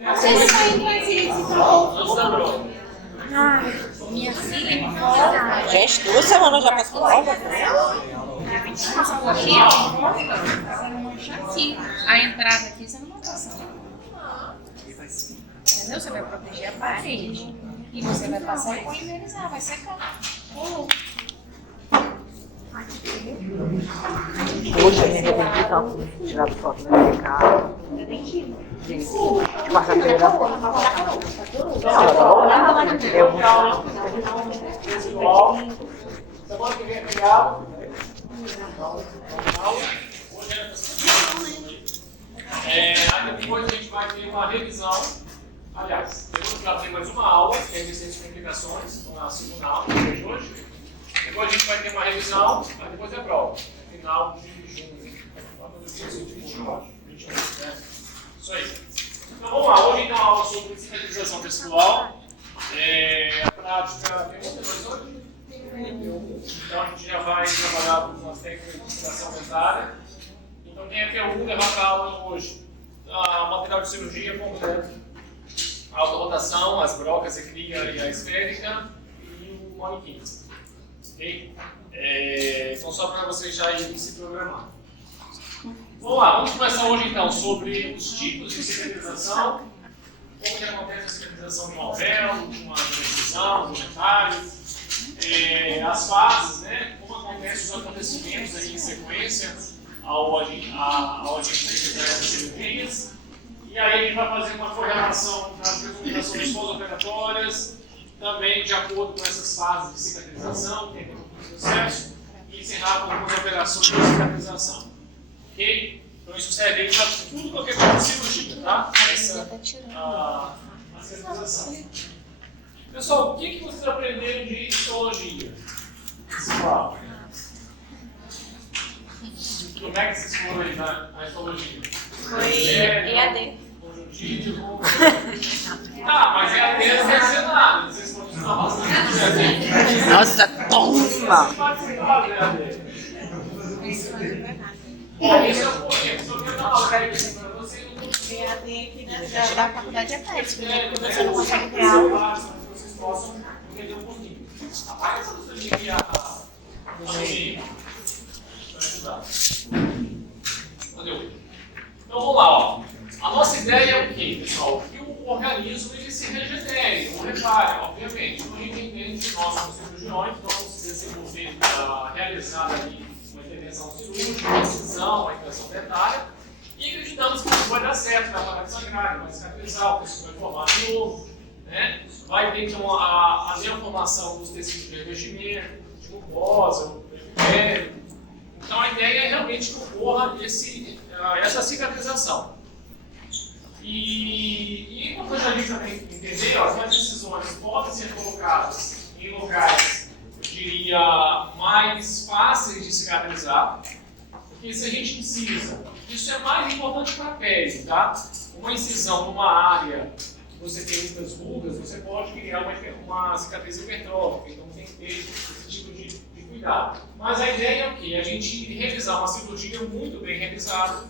Vocês saem mais isso. Ai, Minha filha, gente, 2 semanas já passou prova? aqui, a entrada aqui você não vai passar. Entendeu? Você vai proteger a parede. E você vai passar e pulverizar, vai secar. Poxa, gente, eu tenho tanto tirado foto da minha casa. De quarta-feira. Semana que vem é feriado. Aí depois a gente vai ter uma revisão. Aliás, depois já tem mais uma aula, que é Resistência de Complicações, então é a segunda aula de hoje. Depois a gente vai ter uma revisão, aí depois é a prova. Final de junho. Isso aí. Então vamos lá, hoje então a aula sobre cicatrização textual. A prática tem muita coisa hoje. Então a gente já vai trabalhar com as técnicas de inspiração dentária. Então quem é P1 levanta a aula hoje. Material de cirurgia completo. A autorrotação, as brocas, a cria e a esférica e o manequim. Ok? Então só para vocês já irem se programar. Vamos lá, vamos começar hoje então sobre os tipos de cicatrização, como que acontece a cicatrização de um alvéolo, de uma incisão, de um retalho, as fases, né? Como acontecem os acontecimentos aí em sequência ao a gente realizar essas cirurgias. E aí a gente vai fazer uma correlação das recomendações pós-operatórias, também de acordo com essas fases de cicatrização, que tem todo o processo, e encerrar com algumas operações de cicatrização. Ok? Então isso serve para tudo qualquer coisa de cirurgia, tá? Essa a cicatrização. Pessoal, o que vocês aprenderam de histologia? Como é que vocês foram aí na histologia? Foi EAD. Conjuntivo. Tá, mas EAD não quer dizer nada. Vocês podem estudar bastante EAD. Nossa, toma! Vocês participaram do EAD. Isso é um pouquinho. Só que eu não falei aqui para vocês. EAD aqui da faculdade é péssimo, né? Porque você não consegue ter aula. Vocês possam entender um pouquinho. Apaga essa luz aqui a para ajudar. Entendeu? Então vamos lá, ó. A nossa ideia é o quê, pessoal? Que o organismo ele se regenere, ou repare, obviamente. Então a gente entende que nós, como cirurgiões, vamos desenvolver, realizar ali uma intervenção cirúrgica, uma incisão, uma injeção dentária, e acreditamos que isso vai dar certo, vai parar de sangrar, vai cicatrizar, o tecido vai formar de novo, né? Vai ter então a neoformação dos tecidos de revestimento, de mucosa, do epitélio. Então a ideia é realmente que ocorra essa cicatrização. E é importante a gente também entender que as incisões podem ser colocadas em locais, eu diria, mais fáceis de cicatrizar, porque se a gente incisa, isso é mais importante para a pele, tá? Uma incisão numa área que você tem muitas rugas, você pode criar uma cicatriz hipertrófica, então tem que ter esse tipo de cuidado. Mas a ideia é o quê? A gente realizar uma cirurgia muito bem realizada.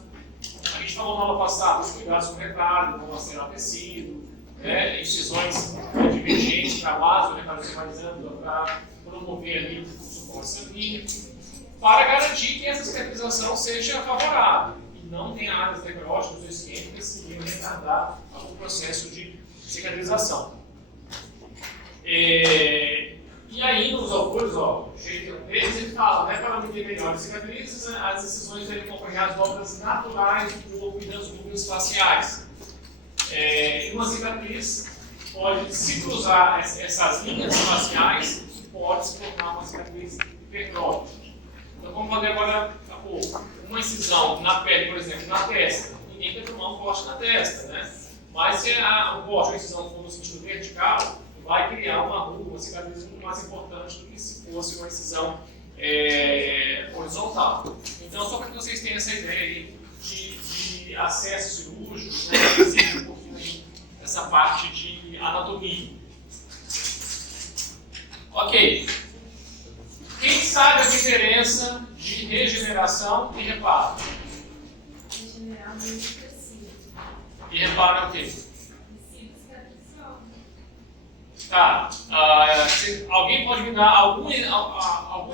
A gente falou na aula passada os cuidados com o retalho, como lacerar o tecido, né? Incisões divergentes para base, o retalho se realizando para promover ali o suporte sanguíneo, para garantir que essa cicatrização seja favorável e não tenha áreas necróticas ou isquêmicas que iriam retardar o processo de cicatrização. E aí, nos autores, o jeito deles, ele fala, né, para obter melhores cicatrizes, as incisões devem acompanhar as dobras naturais do corpo e das rugas faciais. E uma cicatriz pode se cruzar essas linhas faciais e pode se tornar uma cicatriz hipertrófica. Então, como falei agora há pouco, uma incisão na pele, por exemplo, na testa, ninguém quer tomar um corte na testa, né? Mas se o corte ou a incisão for no sentido vertical, vai criar uma ruga, uma cicatriz muito mais importante do que se fosse uma incisão horizontal. Então, só para que vocês tenham essa ideia aí de acesso cirúrgico, né, um pouquinho aí essa parte de anatomia. Ok. Quem sabe a diferença de regeneração e reparo? Regenerar muito preciso. E reparo é o quê? Tá. Alguém pode me dar algum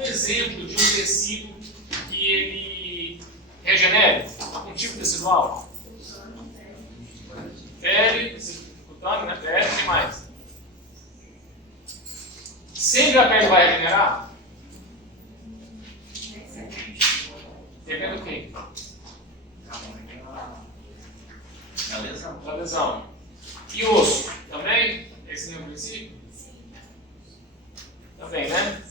exemplo de um tecido que ele regenere? Algum tipo tecidual? Pele, cutâneo, né? Pele, o que mais? Sempre a pele vai regenerar? Depende do quê? Da lesão. E osso? Também? Esse mesmo princípio? Também, né?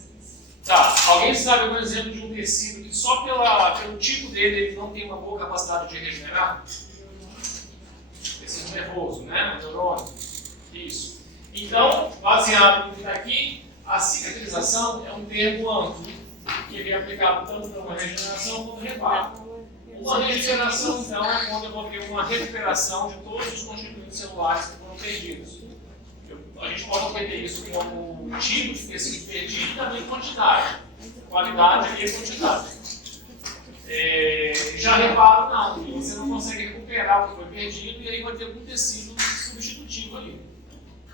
Tá. Alguém sabe algum exemplo de um tecido que só pelo tipo dele ele não tem uma boa capacidade de regenerar? Tecido nervoso, né? Neurônio. Isso. Então, baseado no que está aqui, a cicatrização é um termo amplo que ele é aplicado tanto para uma regeneração quanto reparo. Uma regeneração, então, é quando eu vou ter uma recuperação de todos os constituintes celulares que foram perdidos. A gente pode entender isso como tipo de tecido perdido e também quantidade. Qualidade e quantidade. Já reparo, não. Você não consegue recuperar o que foi perdido e aí vai ter algum tecido substitutivo ali.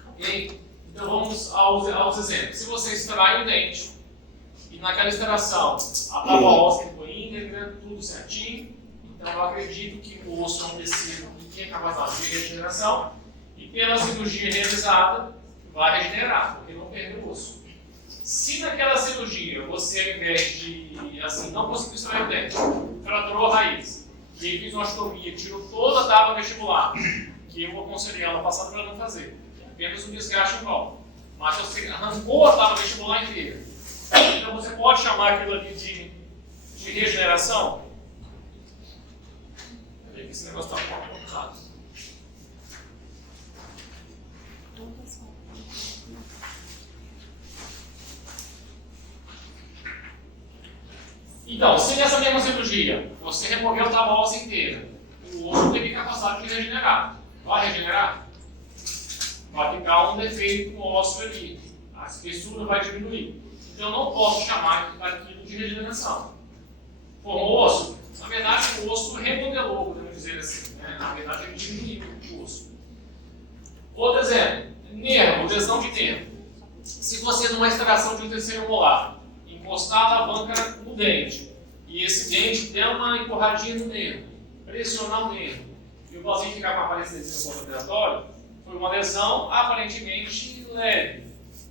Ok? Então vamos aos exemplos. Se você extrai o dente e naquela extração a tábua óssea foi íntegra, tudo certinho, então eu acredito que o osso é um tecido que tem capacidade de regeneração e pela cirurgia realizada vai regenerar, porque não perdeu o osso. Se naquela cirurgia você, ao invés de não conseguiu extrair o dente, fraturou a raiz, e aí fez uma ostomia, tirou toda a tábua vestibular, que eu aconselhei ela passada para não fazer, apenas um desgaste em volta. Mas você arrancou a tábua vestibular inteira, então você pode chamar aquilo ali de regeneração? Peraí que esse negócio está um pouco complicado. Então, se nessa mesma cirurgia você removeu a tábua óssea inteira, o osso teve capacidade de regenerar. Vai regenerar? Vai ficar um defeito no osso ali. A espessura vai diminuir. Então eu não posso chamar aquilo de regeneração. Formou osso? Na verdade, o osso remodelou, podemos dizer assim. Né? Na verdade, ele diminuiu o osso. Outro exemplo, nervo, lesão de nervo. Se você, numa extração de um terceiro molar, encostar a alavanca no dente e esse dente der uma empurradinha no nervo, pressionar o nervo e o pauzinho ficar com a aparência no pós-operatório, foi uma lesão aparentemente leve.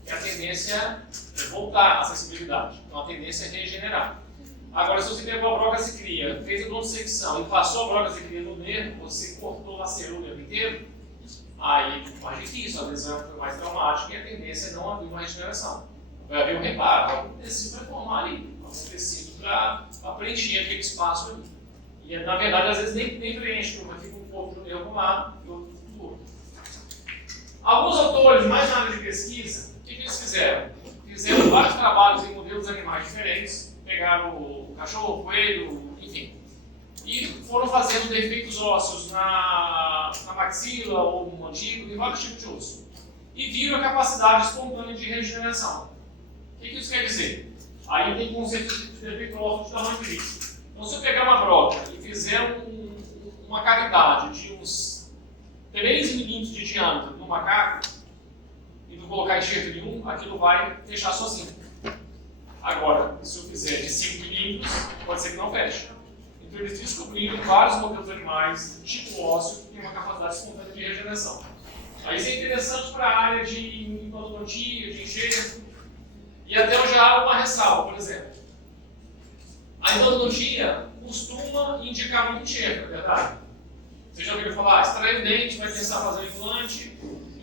E a tendência é voltar à sensibilidade. Então a tendência é regenerar. Agora, se você pegou a broca-ciclia, fez a brontosecção e passou a broca-ciclia no nervo, você cortou, lacerou o nervo inteiro, aí mais difícil, a lesão foi mais traumática e a tendência é não haver uma regeneração. Vai haver um reparo, algum tecido vai formar ali, algum tecido para preencher aquele espaço ali. E na verdade, às vezes nem preenche, porque fica um pouco do nervo lá e outro do outro. Alguns autores, mais na área de pesquisa, o que eles fizeram? Fizeram vários trabalhos em modelos animais diferentes, pegaram o cachorro, o coelho, enfim, e foram fazendo defeitos ósseos na maxila ou no mandíbula, em vários tipos de osso. E viram a capacidade espontânea de regeneração. O que isso quer dizer? Aí tem conceito de defeito ósseo de tamanho crítico. Então, se eu pegar uma broca e fizer uma cavidade de uns 3 milímetros de diâmetro no macaco, e não colocar enxerto nenhum, aquilo vai fechar sozinho. Agora, se eu fizer de 5 milímetros, pode ser que não feche. Então, eles descobriram vários modelos animais, tipo ósseo, que tem uma capacidade espontânea de regeneração. Aí isso é interessante para a área de endodontia, de enxerto, e até eu já abro uma ressalva, por exemplo. A endodontia costuma indicar muito enxerto, é verdade? Você já ouviu falar, extrai o dente, vai pensar em fazer um implante,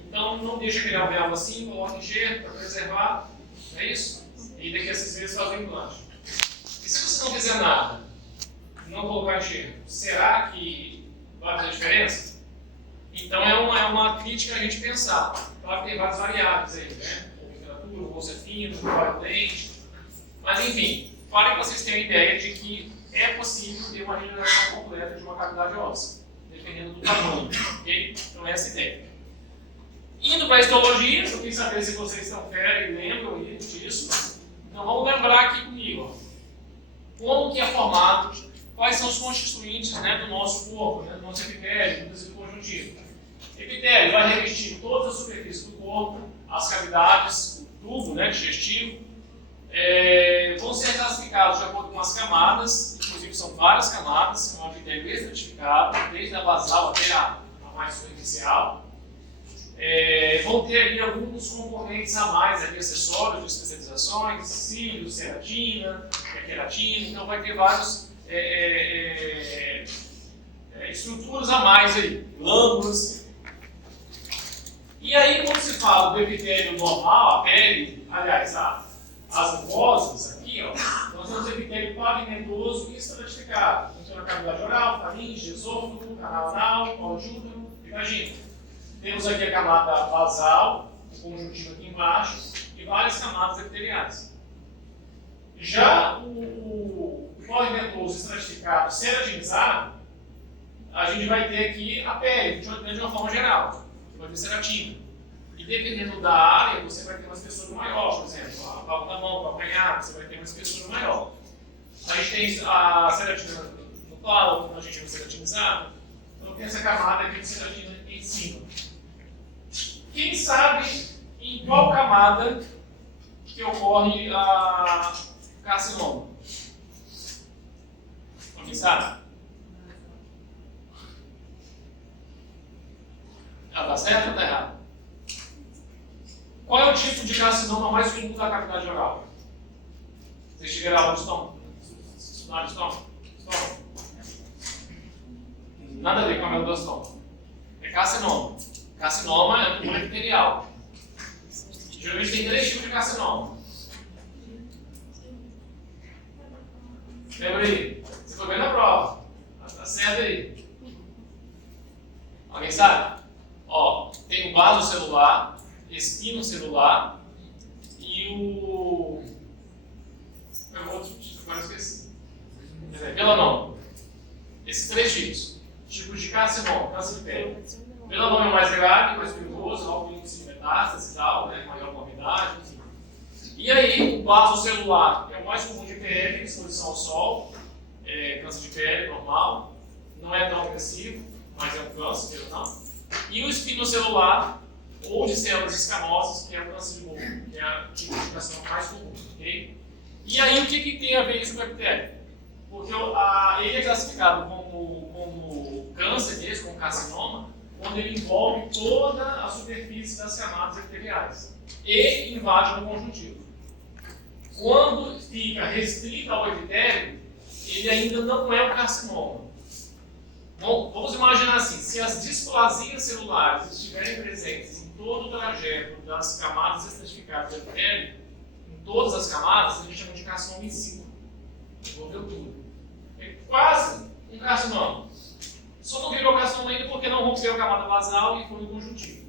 então não deixa criar o véu assim, coloca enxerto para preservar, é isso? E daqui a 6 meses faz o implante. E se você não fizer nada, não colocar enxerto, será que vai fazer diferença? Então é uma crítica a gente pensar. Claro que tem várias variáveis aí, né? Temperatura, o osso é fino, o dente. Mas enfim, para que vocês tenham ideia de que é possível ter uma regeneração completa de uma cavidade óssea, dependendo do tamanho. Ok? Então essa é a ideia. Indo para a histologia, eu queria saber se vocês estão férias e lembram disso. Então vamos lembrar aqui comigo. Como que é formado, quais são os constituintes, né, do nosso corpo, né, do nosso epitélio, do tecido conjuntivo. Epitélio vai revestir todas as superfícies do corpo, as cavidades, o tubo, né, digestivo. Vão ser classificados de acordo com as camadas, inclusive são várias camadas, é um epitélio estratificado, desde a basal até a mais superficial. Vão ter ali alguns componentes a mais, aqui, acessórios de especializações, cílios, ceratina, queratina, então vai ter vários estruturas a mais aí, glândulas. E aí, quando se fala do epitélio normal, a pele, aliás, as mucosas, aqui, ó, nós temos epitélio pavimentoso e estratificado. Funciona a cavidade oral, faringe, esôfago, canal anal, colo de útero e vagina. Temos aqui a camada basal, o conjuntivo aqui embaixo, e várias camadas epiteliais. Já o pavimentoso estratificado ceratinizado, a gente vai ter aqui a pele, de uma forma geral, que vai ter ceratina. E dependendo da área, você vai ter uma espessura maior, por exemplo, a palma da mão, para apanhar, você vai ter uma espessura maior. A gente tem a ceratina no palo, quando a gente é ceratinizado, então tem essa camada aqui de ceratina em cima. Quem sabe em qual camada que ocorre a carcinoma? Alguém sabe? Está certo ou está errado? Qual é o tipo de carcinoma mais comum da cavidade oral? Vocês tiveram aula de estômago? Estudaram de estômago? Nada a ver com a medula do estômago. É carcinoma. Carcinoma é um tumor epitelial. Geralmente tem 3 tipos de carcinoma. Lembra aí? Você foi bem na prova. Tá certo aí. Alguém sabe? Ó, tem o vaso celular, espino celular e o... Agora esqueci. Melanoma. Esses 3 tipos. Tipos de carcinoma, câncer de pele. Melanoma é o mais grave, mais perigoso, alto índice de metástase e tal, né, maior morbidade, enfim. E aí, o vaso celular é o mais comum de pele, exposição ao sol, câncer de pele normal, não é tão agressivo, mas é um câncer, não. E o espinocelular, ou de células escamosas, que é o câncer de bulbo, que é a tipificação mais comum, ok? E aí, o que tem a ver isso com o epitélio? Porque ele é classificado como câncer mesmo, como carcinoma, quando ele envolve toda a superfície das camadas epiteliais e invade no conjuntivo. Quando fica restrito ao epitélio, ele ainda não é um carcinoma. Bom, vamos imaginar assim, se as displasias celulares estiverem presentes em todo o trajeto das camadas estratificadas do epitélio, em todas as camadas, a gente chama de carcinoma em cima. Envolveu tudo. É quase um carcinoma. Só não virou carcinoma ainda porque não rompeu a camada basal e foi no conjuntivo.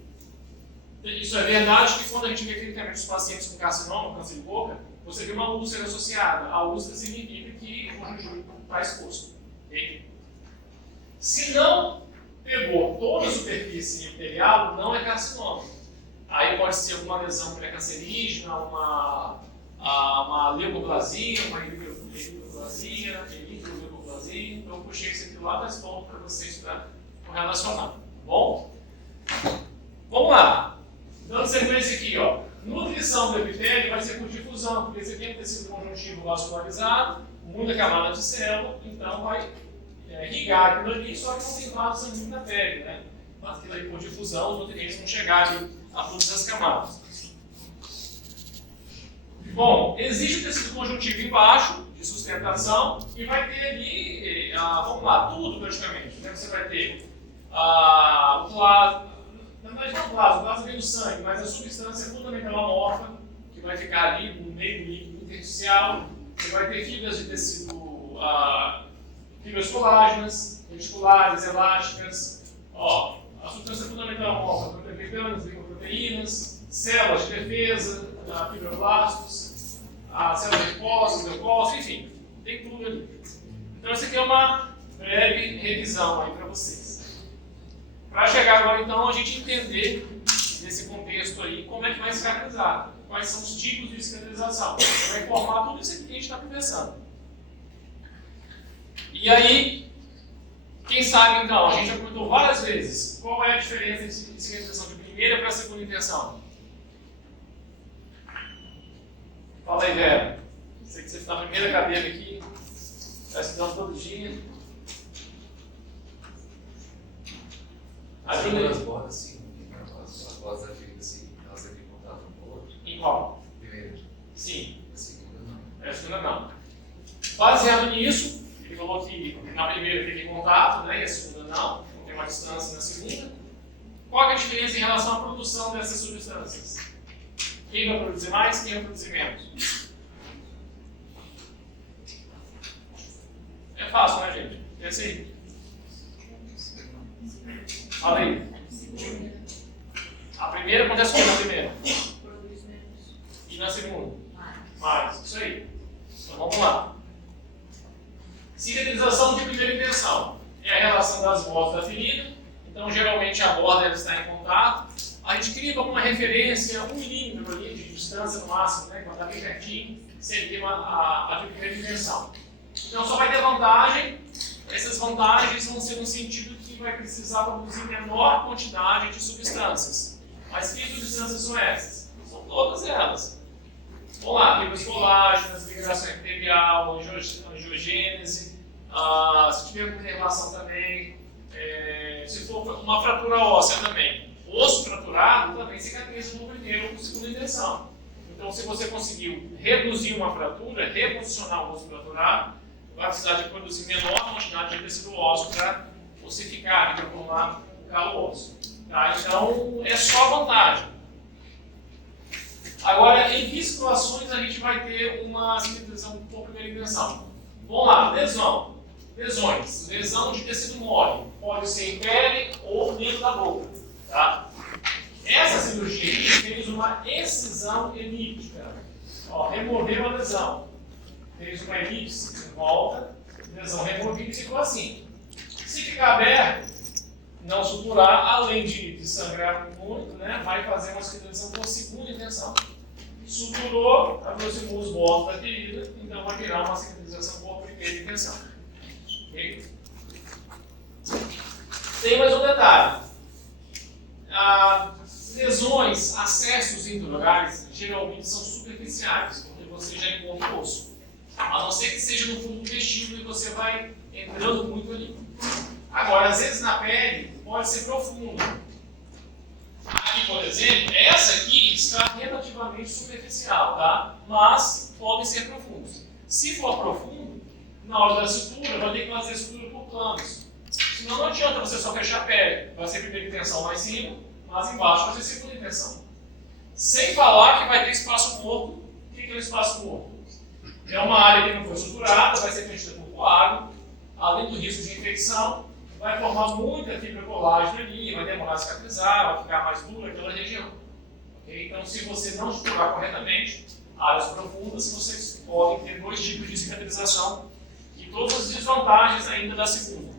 Isso é verdade que quando a gente vê clinicamente os pacientes com carcinoma, câncer de boca, você vê uma úlcera associada. A úlcera significa que o conjuntivo está exposto. Okay? Se não pegou toda a superfície epitelial, não é carcinoma. Aí pode ser alguma lesão pré-cancerígena, uma leucoplasia, uma eritroplasia, então eu puxei isso aqui lá das pontas para vocês para correlacionar, tá bom? Vamos lá. Dando sequência aqui, ó. Nutrição do epitélio vai ser por difusão, porque você tem um tecido conjuntivo vascularizado, muita camada de célula, então vai irrigar aquilo ali, só que não tem vaso sanguíneo na pele, né? Mas aquilo aí por difusão, os nutrientes vão chegar ali a todas as camadas. Bom, existe o tecido conjuntivo embaixo, de sustentação, e vai ter ali, vamos lá, tudo praticamente. Então você vai ter o plasma, na verdade não o plasma vem do sangue, mas a substância fundamental amorfa, que vai ficar ali no meio do líquido intersticial. Você vai ter fibras de tecido, fibras colágenas, reticulares, elásticas, a substância fundamental amorfa, proteínas, glicoproteínas, células de defesa, fibroblastos, as células adiposas, leucócitos, enfim, tem tudo ali. Então, essa aqui é uma breve revisão aí para vocês. Para chegar agora, então, a gente entender nesse contexto aí como é que vai cicatrizar, quais são os tipos de cicatrização. Você vai informar tudo isso aqui que a gente está conversando. E aí, Quem sabe, então, a gente já comentou várias vezes, qual é a diferença de cicatrização de primeira para a segunda intenção? Fala aí, Vera. Sei que você está na primeira cadeira aqui, está estudando todo dia. Ajuda aí. As bordas, sim. As bordas da ferida, sim. Elas têm contato um com o outro. Em qual? Primeira. Sim. A segunda, não. A segunda não. Baseado nisso, ele falou que na primeira teve contato, né, e a segunda não tem uma distância na segunda. Qual é a diferença em relação à produção dessas substâncias? Quem vai produzir mais, quem vai produzir menos? É fácil, né, gente? Pensa aí. Fala aí. A primeira acontece o que na primeira? E na segunda? Mais. Isso aí. Então vamos lá. Cicatrização de primeira intenção é a relação das bordas da ferida. Então, geralmente, a borda deve estar em contato. A gente cria alguma referência, 1 milímetro ali de distância no máximo, né? Quando está bem pertinho, seria a de primeira intenção. Então, só vai ter vantagem. Essas vantagens vão ser no sentido que vai precisar produzir menor quantidade de substâncias. Mas que substâncias são essas? São todas elas. Vamos lá, fibras colágenas, migração epitelial, angiogênese, se tiver muita relação também, se for uma fratura óssea também. Osso fraturado também cicatriza no primeiro ou na segunda intenção. Então, se você conseguiu reduzir uma fratura, reposicionar o osso fraturado, vai precisar de produzir menor quantidade de tecido ósseo para ossificar, para formar o calo ósseo. Tá? Então, é só vantagem. Agora, em que situações a gente vai ter uma cicatrização por primeira intenção? Vamos lá, lesão. Lesões. Lesão de tecido mole. Pode ser em pele ou dentro da boca. Tá? Essa cirurgia fez uma excisão elíptica. Ó, removeu a lesão. Fez uma elipse em volta, lesão removida e ficou assim. Se ficar aberto, não suturar, além de sangrar muito, né, vai fazer uma cicatrização com segunda intenção. Suturou, aproximou os bordos da ferida, então vai virar uma cicatrização por primeira intenção. Okay? Tem mais um detalhe. Lesões, acessos intraorais, geralmente são superficiais, porque você já encontra o osso. A não ser que seja no fundo do intestino e você vai entrando muito ali. Agora, às vezes na pele, pode ser profundo. Aqui, por exemplo, essa aqui está relativamente superficial, tá? Mas podem ser profundos. Se for profundo, na hora da sutura, vai ter que fazer a sutura por planos. Senão não adianta você só fechar a pele. Vai ser primeira intenção lá em cima, mas embaixo vai ser segunda intenção. Sem falar que vai ter espaço morto. O que é o espaço morto? É uma área que não foi suturada, vai ser preenchida por coágulo, além do risco de infecção, vai formar muita fibra colágena ali, vai demorar a cicatrizar, vai ficar mais dura aquela região. Okay? Então, se você não suturar corretamente, áreas profundas, vocês podem ter 2 tipos de cicatrização e todas as desvantagens ainda da segunda.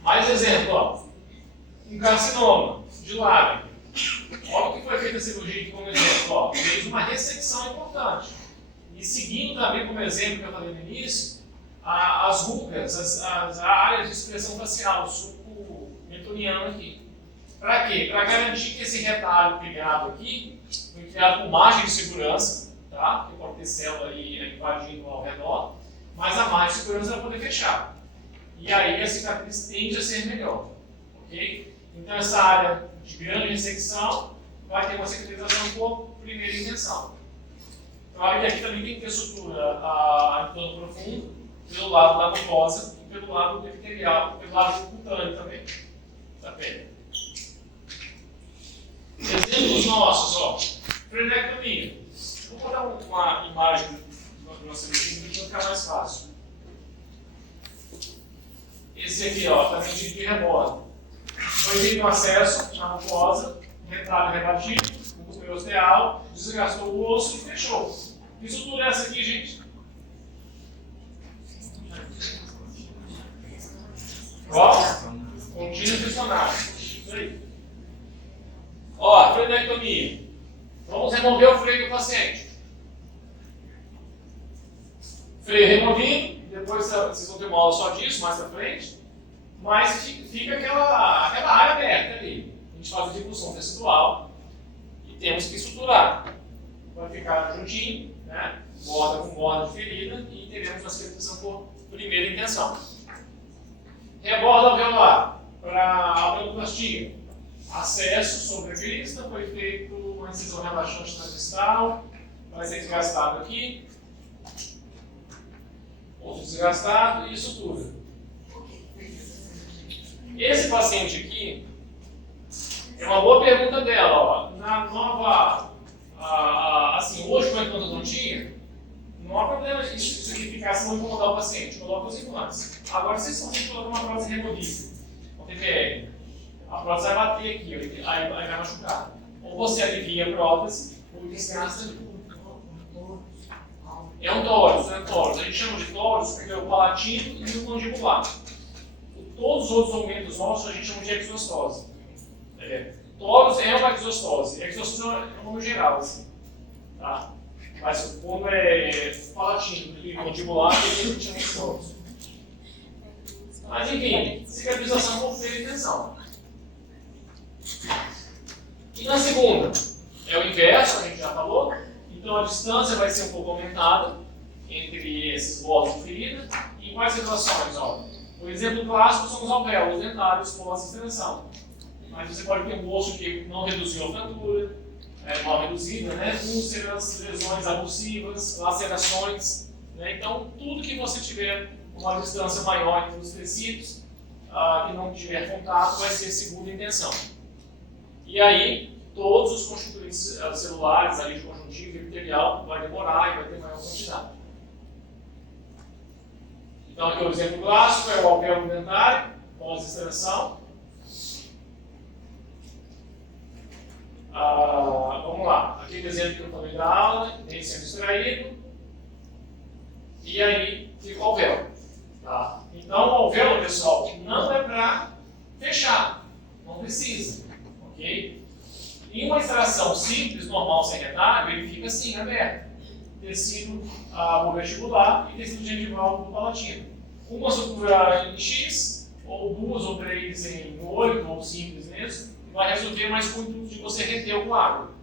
Mais exemplo, ó. Um carcinoma de lábio. Olha o que foi feita a cirurgia aqui como exemplo. Ó, fez uma ressecção importante. E seguindo também como exemplo que eu falei no início, as rugas, as áreas de expressão facial, o suco mentoniano aqui. Para quê? Para garantir que esse retalho criado aqui foi criado com margem de segurança, tá? Que pode ter célula aí invadindo ao redor, mas a margem de segurança vai poder fechar. E aí a cicatriz tende a ser melhor. Ok? Então essa área de grande ressecção vai ter uma cicatrização por primeira intenção. Claro que aqui também tem que ter sutura em plano profundo, pelo lado da mucosa e pelo lado epitelial, pelo lado cutâneo também, da pele. Exemplos nossos, ó. Frenectomia. Vou botar uma imagem do nosso cirurgia para ficar mais fácil. Esse aqui, ó, também de reborda. Foi feito um acesso na mucosa, retalho rebatido, músculo periosteal, desgastou o osso e fechou. Que sutura é essa aqui, gente? Ó, contínuo pressionado. Isso aí. Ó, frenectomia. Vamos remover o freio do paciente. Remover vocês vão ter uma aula só disso mais pra frente, mas fica aquela área aberta ali. A gente faz a difusão tecidual e temos que estruturar. Vai ficar juntinho, né? Borda com borda de ferida e teremos uma cicatrização por primeira intenção. Reborda alveolar para alveoloplastia. Acesso sobre a crista, foi feito uma incisão relaxante na distal, vai ser desgastado aqui, outro desgastado e sutura. Esse paciente aqui, é uma boa pergunta dela, ó. Na nova, assim, hoje com a endodontia, não há problema isso aqui ficar sem incomodar o paciente, coloca os implantes. Agora, se vocês estão colocando uma prótese removível, com TPR, a prótese vai bater aqui, aí vai machucar. Ou você alivia a prótese, ou desgasta ali. É um tórax, é um tórax. A gente chama de tórax porque é o palatino e o mandibular. Todos os outros aumentos nossos a gente chama de exostose. Tórax é uma exostose. Exostose é um nome geral, assim. Tá? Mas como é palatino e mandibular, a gente chama de tórax. Mas enfim, cicatrização por primeira intenção. E na segunda, é o inverso, a gente já falou. Então a distância vai ser um pouco aumentada entre esses bordos de ferida. E quais situações? Ó, o exemplo clássico são os alvéolos dentários pós-extensão. Mas você pode ter um osso que não reduziu a fratura, mal reduzida, né? Úlceras, lesões abusivas, lacerações. Né? Então, tudo que você tiver uma distância maior entre os tecidos, que não tiver contato, vai ser segunda intenção. E aí, todos os constituintes celulares, ali de conjuntivo e epitelial, vai demorar e vai ter maior quantidade. Então, aqui o exemplo clássico é o alvéolo dentário, pós-extensão. Vamos lá, aquele exemplo que eu falei da aula, tem sendo extraído, e aí fica o alvéolo. Tá? Então, o alvéolo, pessoal, não é para fechar, não precisa. Okay? Em uma extração simples, normal, sem retalho, ele fica assim, aberto. Tecido vestibular e tecido gengival do palatino. Uma sutura em X, ou duas ou três em 8, ou simples mesmo, vai resolver mais com o intuito de você reter o coágulo.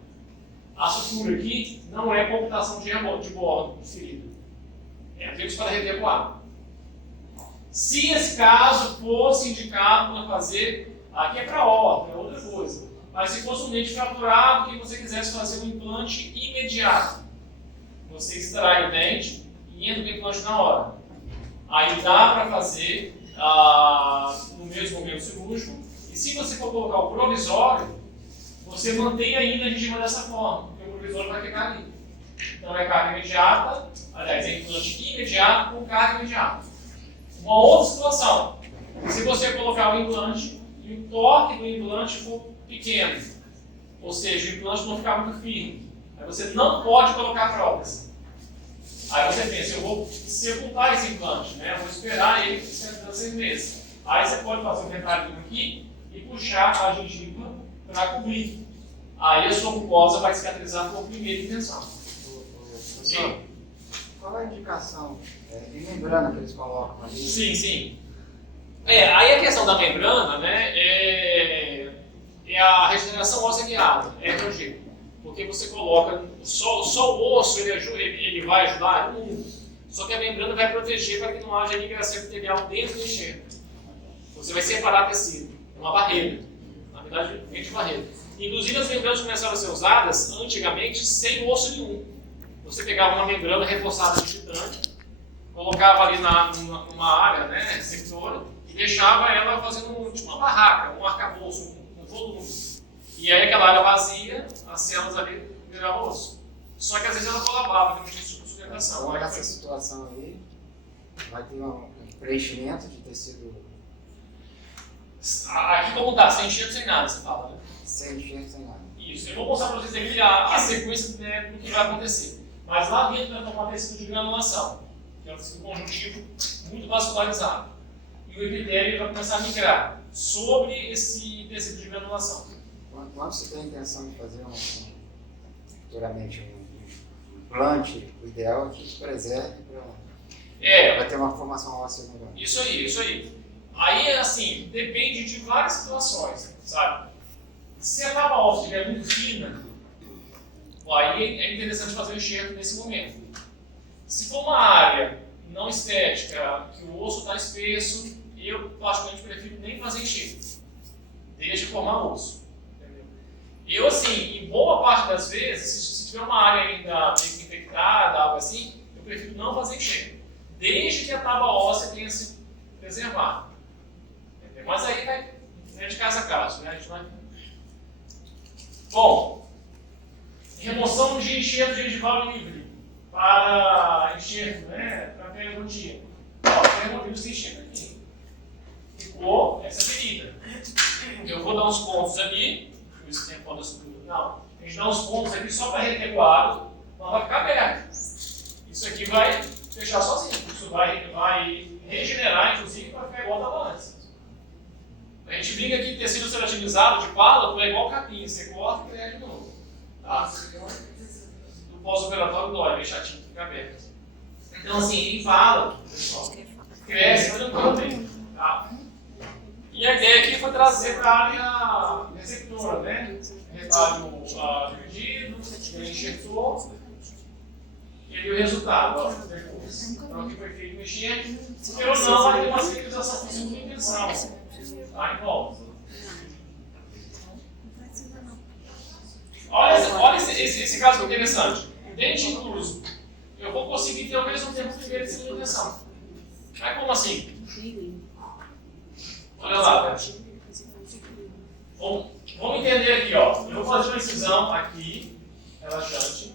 A sutura aqui não é computação de bordo, de ferida. É apenas para reter o coágulo. Se esse caso fosse indicado para fazer, aqui é para horta, é outra coisa. Mas se fosse um dente fraturado que você quisesse fazer um implante imediato, você extrai o dente e entra o implante na hora. Aí dá para fazer no mesmo momento cirúrgico. E se você for colocar o provisório, você mantém ainda a gengiva dessa forma, porque o provisório vai ficar ali. Então é carga imediata, aliás, é implante imediato com carga imediata. Uma outra situação, se você colocar o implante e o torque do implante for pequeno, ou seja, o implante não ficar muito firme, aí você não pode colocar prótese. Aí você pensa, eu vou sepultar esse implante, né? Eu vou esperar ele por 6 meses. Aí você pode fazer um retalho aqui e puxar a gengiva para cobrir. Aí a sua mucosa vai cicatrizar por primeira intenção. Professor, qual é a indicação de membrana que eles colocam ali? Sim, sim. Aí a questão da membrana, né, é a regeneração óssea guiada, é ROG. Porque você coloca, só o osso ele vai ajudar, só que a membrana vai proteger para que não haja migração epitelial dentro do enxerto. Você vai separar tecido, é uma barreira, na verdade é de barreira. Inclusive as membranas começaram a ser usadas antigamente sem osso nenhum. Você pegava uma membrana reforçada de titânio, colocava ali numa área, né, receptora, e deixava ela fazendo tipo uma barraca, um arcabouço, um volume. E aí aquela área vazia, as células ali viravam osso. Só que às vezes ela colabava, não tinha sustentação. Então, nessa situação aí, vai ter um preenchimento de tecido aqui como está, sem enxerto, sem nada, você fala, né? sem enxerto, sem nada. Isso, eu vou mostrar para vocês aqui a sequência, né, do que vai acontecer. Mas lá dentro vai formar tecido de granulação, que é um tecido conjuntivo muito vascularizado. E o epitélio vai começar a migrar sobre esse tecido de granulação. Quando você tem a intenção de fazer futuramente um implante, o ideal é que preserve Vai ter uma formação óssea melhor. Isso aí. Aí, assim, depende de várias situações, sabe? Se a tábua óssea é muito fina, aí é interessante fazer o enxerto nesse momento. Se for uma área não estética, que o osso está espesso, eu particularmente prefiro nem fazer enxerto. Deixa formar osso. Entendeu? Eu, assim, em boa parte das vezes, se tiver uma área ainda meio infectada, algo assim, eu prefiro não fazer enxerto. Desde que a tábua óssea tenha se preservado. Entendeu? Mas aí vai de caso a caso, né? A gente vai... Bom, remoção de enxerto gengival livre para enxerto, né? Para periodontia. Foi removido esse enxerto aqui. Ficou essa ferida. Eu vou dar uns pontos ali, por isso que tem ponto da estrutura. Não, a gente dá uns pontos aqui só para reter o ar, não vai ficar aberto. Isso aqui vai fechar sozinho. Isso vai regenerar, inclusive, para ficar igual estava antes. A gente brinca que tecido ceratinizado de pálado é igual capim, você corta e pega de novo. Tá? No pós-operatório dói, é bem chatinho, fica aberto. Então, assim, empala, pessoal, cresce tranquilamente. Tá? E a ideia aqui foi trazer para a área receptora, né? Retalho dividido, ele enxertou, e aí o resultado, ó, depois. Então, aqui foi feito o enxerto, ou não, vai ter uma cicatrização por segunda intenção. Tá, em volta. Olha esse caso que é interessante. Dente incluso. Eu vou conseguir ter ao mesmo tempo primeira e segunda intenção. Mas como assim? Olha lá, Beth. Vamos entender aqui, ó. Eu vou fazer uma incisão aqui, relaxante,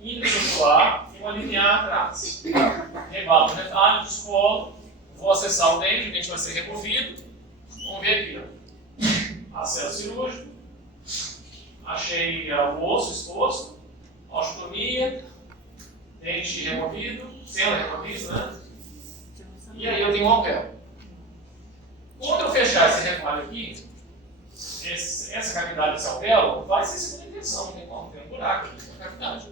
intramuscular e uma linear atrás. Rebalo retalho, descolo, vou acessar o dente vai ser removido. Vamos ver aqui, ó. Acesso cirúrgico, achei o osso exposto, osteotomia, dente removido, sendo removido, né? E aí eu tenho um alvéolo. Quando eu fechar esse retalho aqui, essa cavidade desse alvéolo vai ser segunda intenção, não tem como, tem um buraco aqui na cavidade.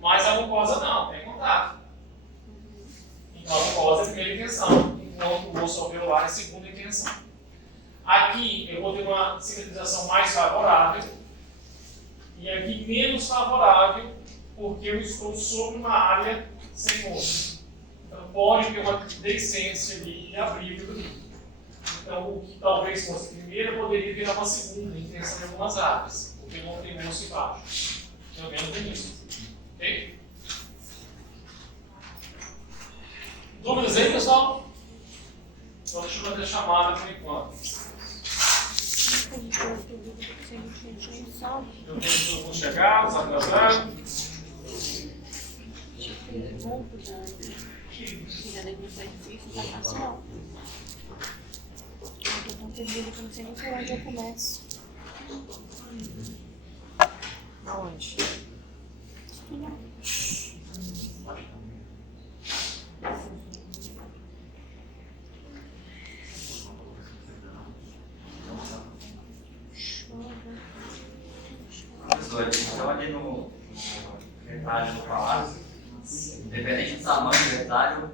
Mas a mucosa não, tem contato. Então a mucosa é primeira intenção, enquanto o osso alveolar é segunda intenção. Aqui eu vou ter uma cicatrização mais favorável e aqui menos favorável, porque eu estou sobre uma área sem osso. Então pode ter uma deiscência ali e abrir ali. Então o que talvez fosse primeira poderia virar uma segunda intenção em algumas áreas, porque não tem osso embaixo. Pelo menos tem isso. Ok? Dúvidas aí, pessoal? Então deixa eu fazer a chamada por enquanto. Eu tenho todo mundo chegados, atrasados. Eu tô tão perdida que eu não sei nem por onde eu começo. Aonde? Professor, então ali no retalho do palácio, independente do tamanho do retalho,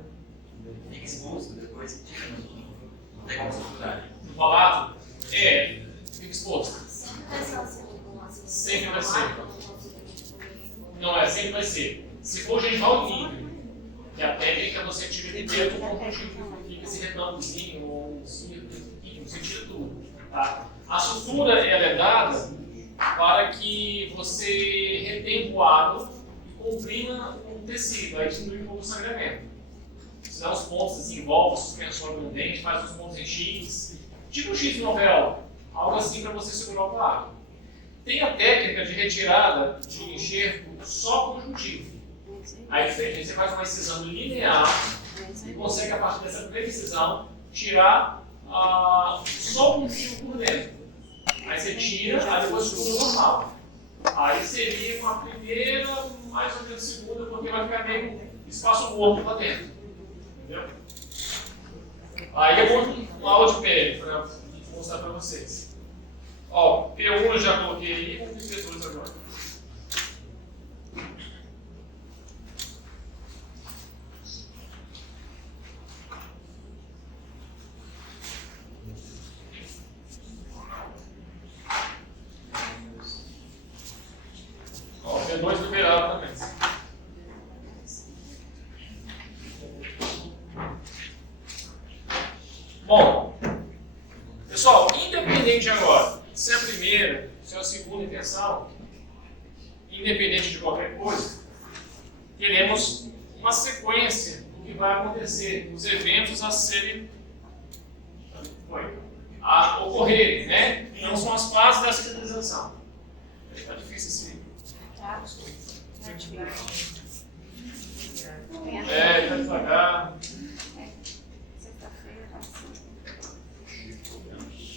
fica exposto, depois tira, não tem como segurar. No palato, fica exposto. Sempre vai ser. Não é, sempre vai ser. Se for gengival livre, que a técnica você tira de dentro com conjuntivo, fica esse retângulozinho ou um círculo, você tira tudo. Tá? A sutura ela é dada para que você retenha o água e comprima o tecido, aí diminui um pouco o sangramento. Você dá uns pontos assim, envolve o suspensório no dente, faz uns pontos em X, tipo um X no alvéolo, algo assim para você segurar o água. Tem a técnica de retirada de enxerto só conjuntivo. Aí você faz uma incisão linear e consegue, a partir dessa primeira incisão, tirar só o conjuntivo por dentro. Aí você tira, aí depois fica normal. Aí seria uma primeira, mais ou menos segunda, porque vai ficar meio espaço morto lá dentro. Entendeu? Aí eu vou uma aula de pele para mostrar para vocês. Ó, P1 eu já coloquei aí, vamos ver P2 agora. Bom, pessoal, independente agora, se é a primeira, se é a segunda intenção, independente de qualquer coisa, teremos uma sequência do que vai acontecer, os eventos a serem a ocorrerem, né? Então são as fases da cicatrização. Está difícil esse. Está devagar.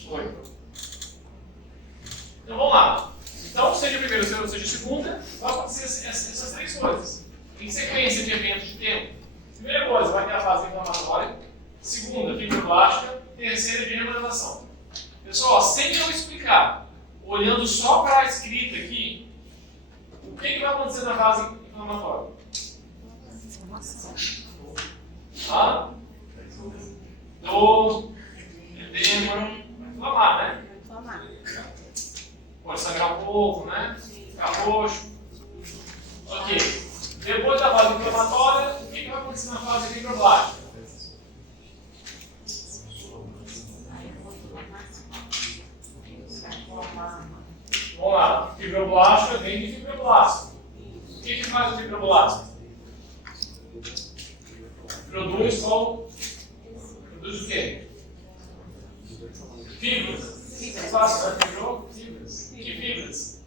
Foi. Então vamos lá. Então, seja a primeira, seja a segunda, vai acontecer essas três coisas. Em sequência de eventos de tempo. Primeira coisa, vai ter a fase inflamatória. Segunda, fibroblástica. Terceira, de remodelação. Pessoal, sem eu explicar, olhando só para a escrita aqui, o que vai acontecer na fase inflamatória? Dor, edema, inflamar, né? Pode sangrar um pouco, né? Ficar roxo. Ok. Depois da fase inflamatória, o que vai acontecer na fase fibroblástica? Vamos lá. Fibroblástica vem de fibroblasto. O que faz o fibroblasto? Produz qual? Produz o quê? Fibras. Fácil, né? Fibras. Que fibras?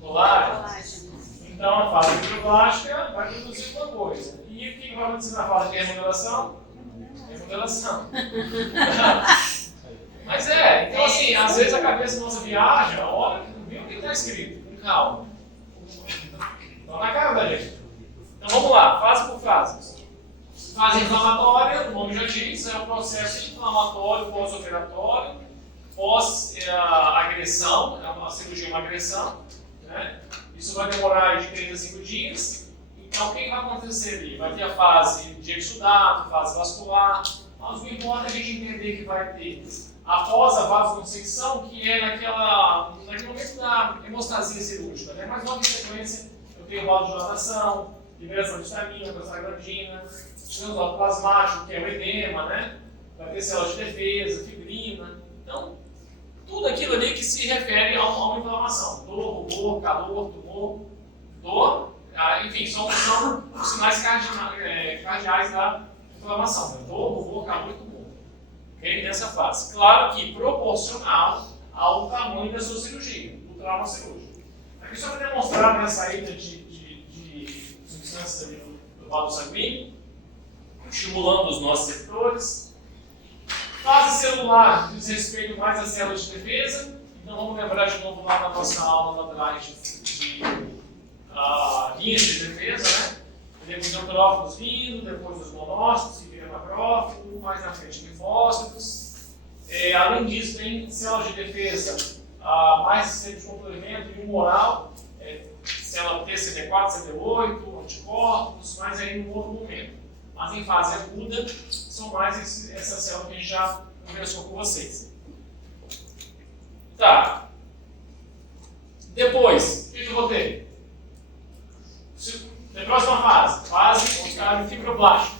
Colágeno. Então, a fase fibroblástica vai produzir uma coisa. E o que vai acontecer na fase de remodelação? Remodelação. Mas então assim, às vezes a cabeça nossa viaja, olha, vê o que está escrito, com calma. Então, na cara da gente. Então, vamos lá, fase por fase. Fase inflamatória, o nome já diz, é um processo inflamatório pós-operatório, pós-agressão, é uma cirurgia, uma agressão, né? Isso vai demorar de 3 a 5 dias. Então, o que vai acontecer ali? Vai ter a fase de exudato, fase vascular, mas o que importa é a gente entender que vai ter após a vasodissecção, que é naquele momento da hemostasia cirúrgica, né? Mas logo em sequência, eu tenho vasodilatação, liberação de histamina, prostaglandina, citosol plasmático, que é o edema, né? Vai ter células de defesa, fibrina. Então, tudo aquilo ali que se refere a uma inflamação. Dor, rubor, calor, tumor, dor, enfim, são os sinais cardeais da inflamação. Né? Dor, rubor, calor e tumor. Okay? Nessa fase. Claro que proporcional ao tamanho da sua cirurgia, do trauma cirúrgico. Aqui só para demonstrar a saída de substâncias do vaso sanguíneo, estimulando os nossos receptores. Fase celular diz respeito mais às células de defesa. Então vamos lembrar de novo lá na nossa aula lá atrás de linhas de defesa, né? Temos neutrófilos vindo, depois os monócitos, que viram macrófago, mais na frente linfócitos. Além disso, tem células de defesa mais sistema de complemento e humoral, célula T, CD4, CD8, anticorpos, mas aí num outro momento. Mas em fase aguda, são mais essas células que a gente já conversou com vocês. Tá. Depois, o que eu vou ter? Na próxima fase, vamos ficar em fibroblástica.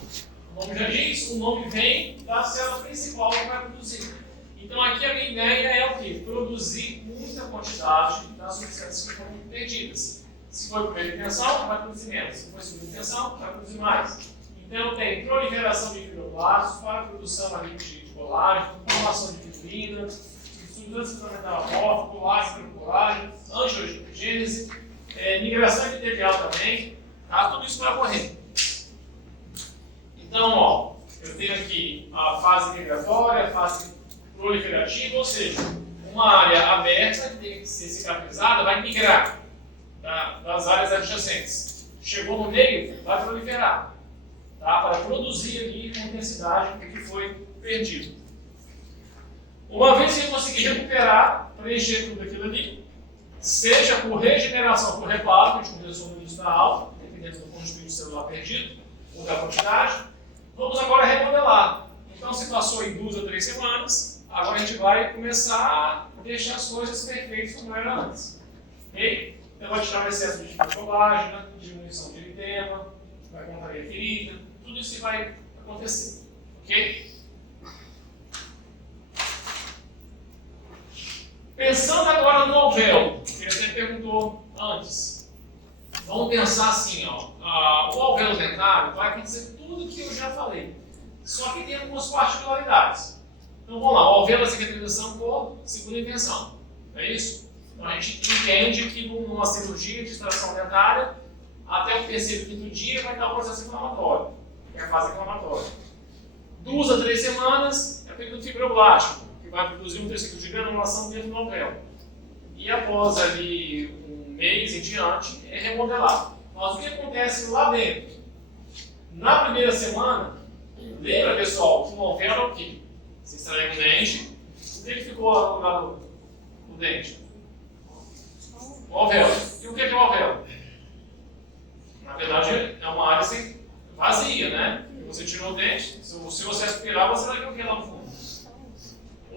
O nome já diz, o nome vem da célula principal que vai produzir. Então aqui a minha ideia é o quê? Produzir muita quantidade das substâncias que foram perdidas. Se for primeira intenção, vai produzir menos. Se for segunda intenção, vai produzir mais. Então tem proliferação de fibroblastos para a produção ali de colágeno, formação de fibrina, substância fundamental amorfa, colágeno, angiogênese, migração epitelial também. Tudo isso vai ocorrer. Então, eu tenho aqui a fase migratória, a fase proliferativa, ou seja, uma área aberta que tem que ser cicatrizada vai migrar das áreas adjacentes. Chegou no meio, vai proliferar, para produzir ali com intensidade o que foi perdido. Uma vez que eu conseguir recuperar, preencher tudo aquilo ali, seja por regeneração, por reparo, que a gente conversou no início da aula, dentro do conjunto celular perdido, ou da quantidade, vamos agora remodelar. Então, se passou em 2 ou 3 semanas, agora a gente vai começar a deixar as coisas perfeitas como era antes. Ok? Então, vai tirar o excesso de colágeno, diminuição de eritema, vai contrair a ferida, tudo isso vai acontecer. Ok? algumas particularidades. Então vamos lá, o alvéolo é cicatrização por segunda intenção. É isso? Então a gente entende que numa cirurgia de extração dentária, até o terceiro, quinto dia vai dar o processo inflamatório, que é a fase inflamatória. 2 a 3 semanas é o período fibroblástico, que vai produzir um tecido de granulação dentro do alvéolo. E após ali um mês em diante, é remodelar. Mas o que acontece lá dentro? Na primeira semana, lembra, pessoal, que no alvéolo é o quê? Você extrai um dente, o que ficou lá no dente? O alvéolo. E o que é o alvéolo? Na verdade, é uma área assim, vazia, né? Você tirou o dente, se você aspirar, você vai ver o que lá no fundo?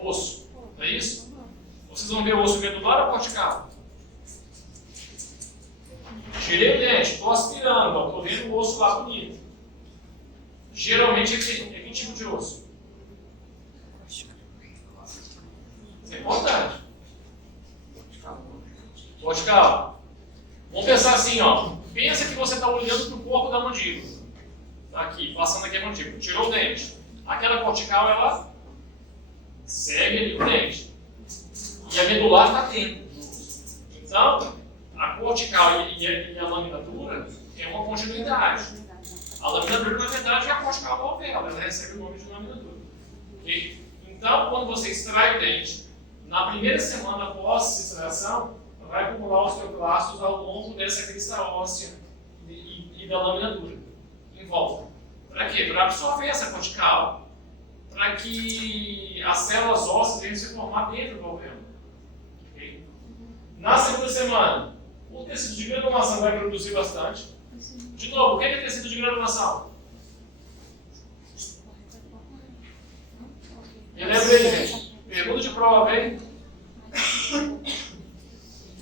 Osso. Não é isso? Vocês vão ver o osso medular ou cortical? Tirei o dente, estou aspirando, estou vendo o osso lá bonito. Geralmente é que tipo de osso? Isso é importante. Cortical. Vamos pensar assim, ó. Pensa que você está olhando para o corpo da mandíbula. Tá aqui, passando aqui a mandíbula. Tirou o dente. Aquela cortical, ela segue ali o dente. E a medular está dentro. Então, a cortical e a lâmina dura é uma continuidade. A lâmina dura, na verdade, é a cortical do alvéolo. Ela recebe o nome de lâmina dura. Okay? Então, quando você extrai o dente, na primeira semana após a extração, vai acumular osteoclastos ao longo dessa crista óssea e da lâmina dura em volta. Para quê? Para absorver essa cortical, para que as células ósseas venham se formar dentro do alvéolo. Okay? Na segunda semana, o tecido de granulação vai produzir bastante. De novo, o que é tecido de granulação? Me lembra aí, gente. Pergunta de prova, hein?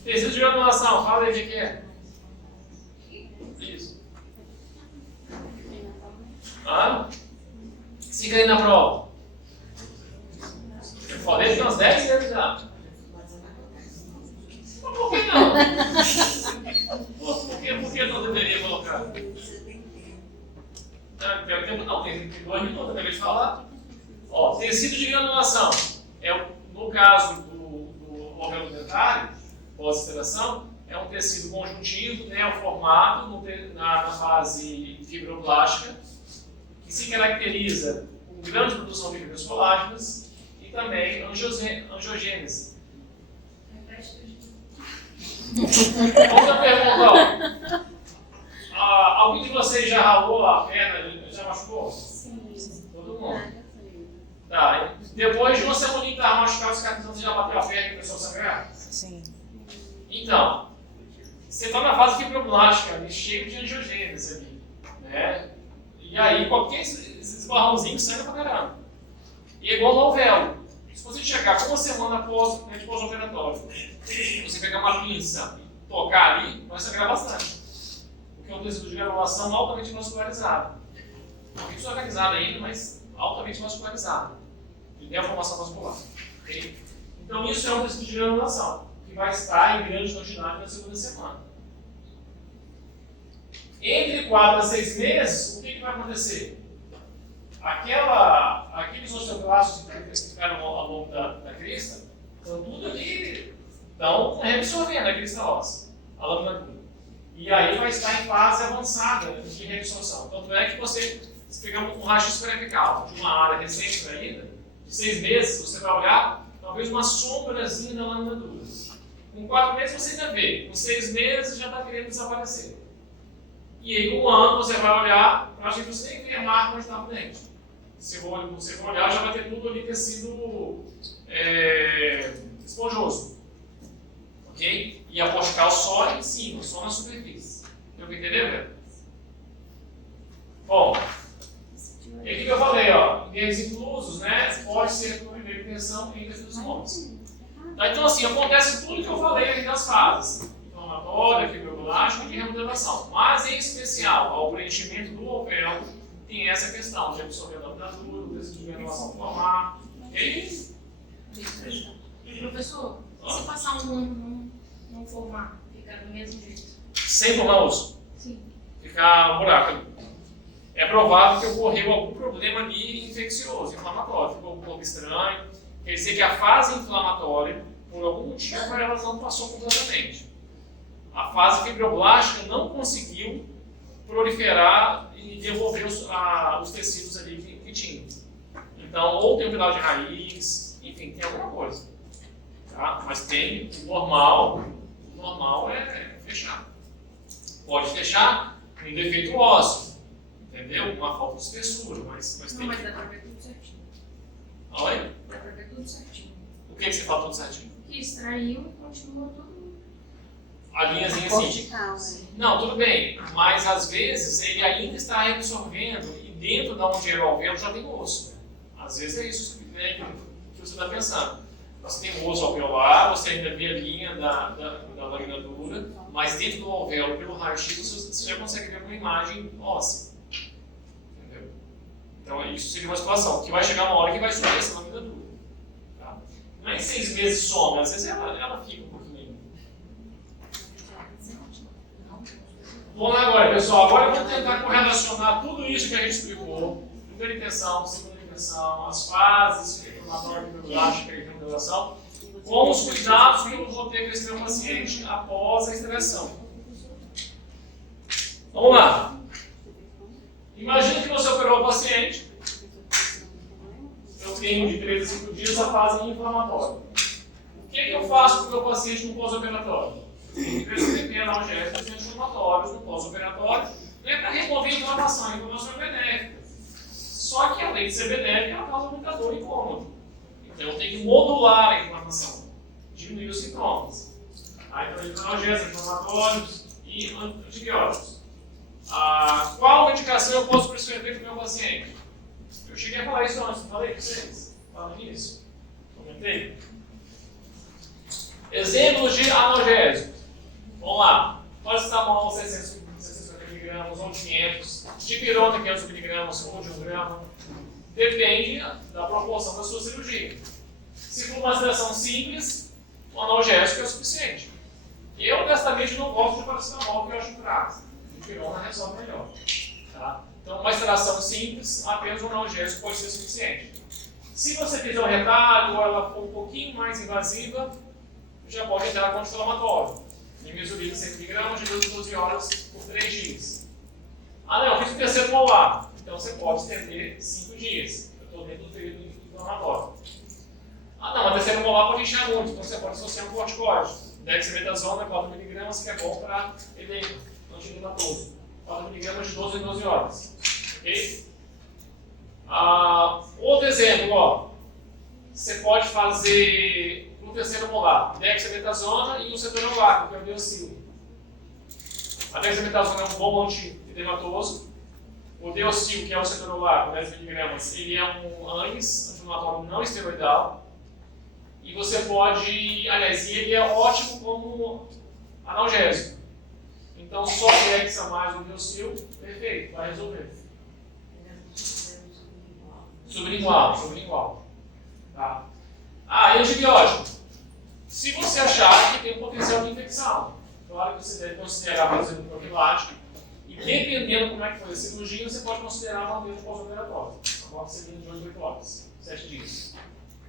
Tecido de granulação, fala aí o que é. Isso. Siga aí na prova. Eu falei que umas 10 vezes já. Mas por que não? Por que não deveria colocar? Não, tem 2 minutos, eu acabei de falar. Ó, tecido de granulação. No caso do alvéolo dentário, pós-extração, é um tecido conjuntivo, neoformado na fase fibroblástica, que se caracteriza com grande produção de fibras colágenas e também angiogênese. Outra pergunta, alguém de vocês já ralou a perna, já machucou? Sim. Todo mundo? Tá, depois de uma semana que estava machucado, cicatrizando, você já bateu a perna e começou a sangrar? Sim. Então, você está na fase fibroblástica, cheio de angiogênese ali, né? E aí, qualquer esbarrãozinho sangra pra caramba. E é igual no alvéolo. Se você chegar uma semana após o pós-operatório, você pegar uma pinça e tocar ali, vai sangrar bastante. Porque é um tecido de granulação altamente vascularizado. Não muito organizado ainda, mas altamente vascularizado. E tem a formação vascular. Okay? Então, isso é um tecido de granulação, que vai estar em grande quantidade na segunda semana. Entre 4 a 6 meses, o que vai acontecer? Aqueles osteoclastos que ficaram ao longo da crista, estão tudo ali, estão reabsorvendo a crista óssea, a lâmina dura. E aí vai estar em fase avançada de reabsorção. Tanto é que você, se pegar um raio-x periapical de uma área recém-extraída, de 6 meses, você vai olhar talvez uma sombrazinha da lâmina dura. Com 4 meses você ainda vê, com 6 meses já está querendo desaparecer. E aí, com 1 ano, você vai olhar, eu acho que você nem vê a marca onde está o dente. Se você for olhar, já vai ter tudo ali tecido esponjoso. Ok? E a cortical só em cima, só na superfície. Deu para entender, velho? Bom, e aqui que eu falei, ó, games inclusos, né? Pode ser por primeira intenção em tecidos novos. Então, assim, acontece tudo que eu falei aqui nas fases. Inflamatória, fibroblástica e de remodelação. Mas, em especial, ao preenchimento do alvéolo, tem essa questão de absorver a lâmina dura, o tecido de granulação formar. Ok? Professor, e se passar um ano não formar, ficar do mesmo jeito? Sem formar osso. Sim. Ficar um buraco ali. é provável que ocorreu algum problema ali infeccioso, inflamatório, ficou um pouco estranho. Quer dizer que a fase inflamatória, por algum motivo, ela não passou completamente. A fase fibroblástica não conseguiu proliferar e devolver os tecidos ali que tinham. Então, ou tem um final de raiz, enfim, tem alguma coisa. Tá? Mas tem o normal é fechar. Pode fechar com defeito ósseo, entendeu? Uma falta de espessura, mas Não, tem. mas dá pra ver tudo certinho. Oi? Dá pra ver tudo certinho. O que você fala tudo certinho? Que extraiu e continuou tudo. A linhazinha assim. Não, tudo bem, mas às vezes ele ainda está reabsorvendo e dentro de onde era o alvéolo já tem osso. Às vezes é isso que você está pensando. Você tem um osso alveolar, você ainda vê a linha da laminadura, mas dentro do alvéolo, pelo raio-x, você já consegue ver uma imagem óssea. Entendeu? Então isso seria uma situação que vai chegar uma hora que vai sumir essa laminadura. Tá? Não é em 6 meses some, às vezes ela fica um pouquinho. Vamos lá agora, pessoal. Agora vamos tentar correlacionar tudo isso que a gente explicou. Primeira intenção, segunda intenção, as fases, inflamatória, fibroblástica e remodelação, com os cuidados que eu vou ter com esse meu paciente após a extração. Vamos lá. Imagina que você operou o paciente. Eu tenho de 3 a 5 dias a fase inflamatória. O que eu faço com o meu paciente no pós-operatório? Prescrever analgésicos anti-inflamatórios no pós-operatório, não é para remover a inflamação é benéfica. Só que além de ser benéfica, ela causa muita dor e incômodo. Então eu tenho que modular a inflamação, diminuir os sintomas. Então eu analgésicos inflamatórios e antibióticos. Qual indicação eu posso prescrever para o meu paciente? Eu cheguei a falar isso antes, falei para vocês? Falei nisso? Comentei? Exemplos de analgésicos. Vamos lá. Paracetamol 650 mg ou 500. Dipirona 500 mg ou de 1 grama. Depende da proporção da sua cirurgia. Se for uma extração simples, o analgésico é o suficiente. Eu, honestamente, não gosto de paracetamol, porque eu acho fraco. Dipirona resolve melhor. Tá? Então, uma extração simples, apenas um analgésico pode ser suficiente. Se você fizer um retalho ou ela for um pouquinho mais invasiva, já pode entrar com anti-inflamatório. Nimesulida 100 mg de 12 a 12 horas por 3 dias. Não, eu fiz o terceiro molar. Então você pode estender 5 dias. Eu estou dentro do período inflamatório. Não, a terceira molar pode inchar muito, então você pode associar um corticóide. Dexametasona 4 mg, que é bom para edema anti-inflamatório. 4 mg de 12 a 12 horas. Ok? Outro exemplo, ó. Você pode fazer no terceiro molar, dexametasona e o cetonolaco, que é o Deocil. A dexametasona é um bom anti-edematoso. O Deocil, que é o cetonolaco, 10 mg, ele é um ANES, anti-inflamatório não esteroidal. E você pode, aliás, ele é ótimo como analgésico. Então, só dexa mais o Deocil, perfeito, vai resolver. Sublingual. Tá? E antibiótico. Se você achar que tem um potencial de infecção, claro que você deve considerar fazendo profilático. E dependendo como é que foi a cirurgia, você pode considerar uma vez pós-operatório. Agora você de 8 horas, 7 dias.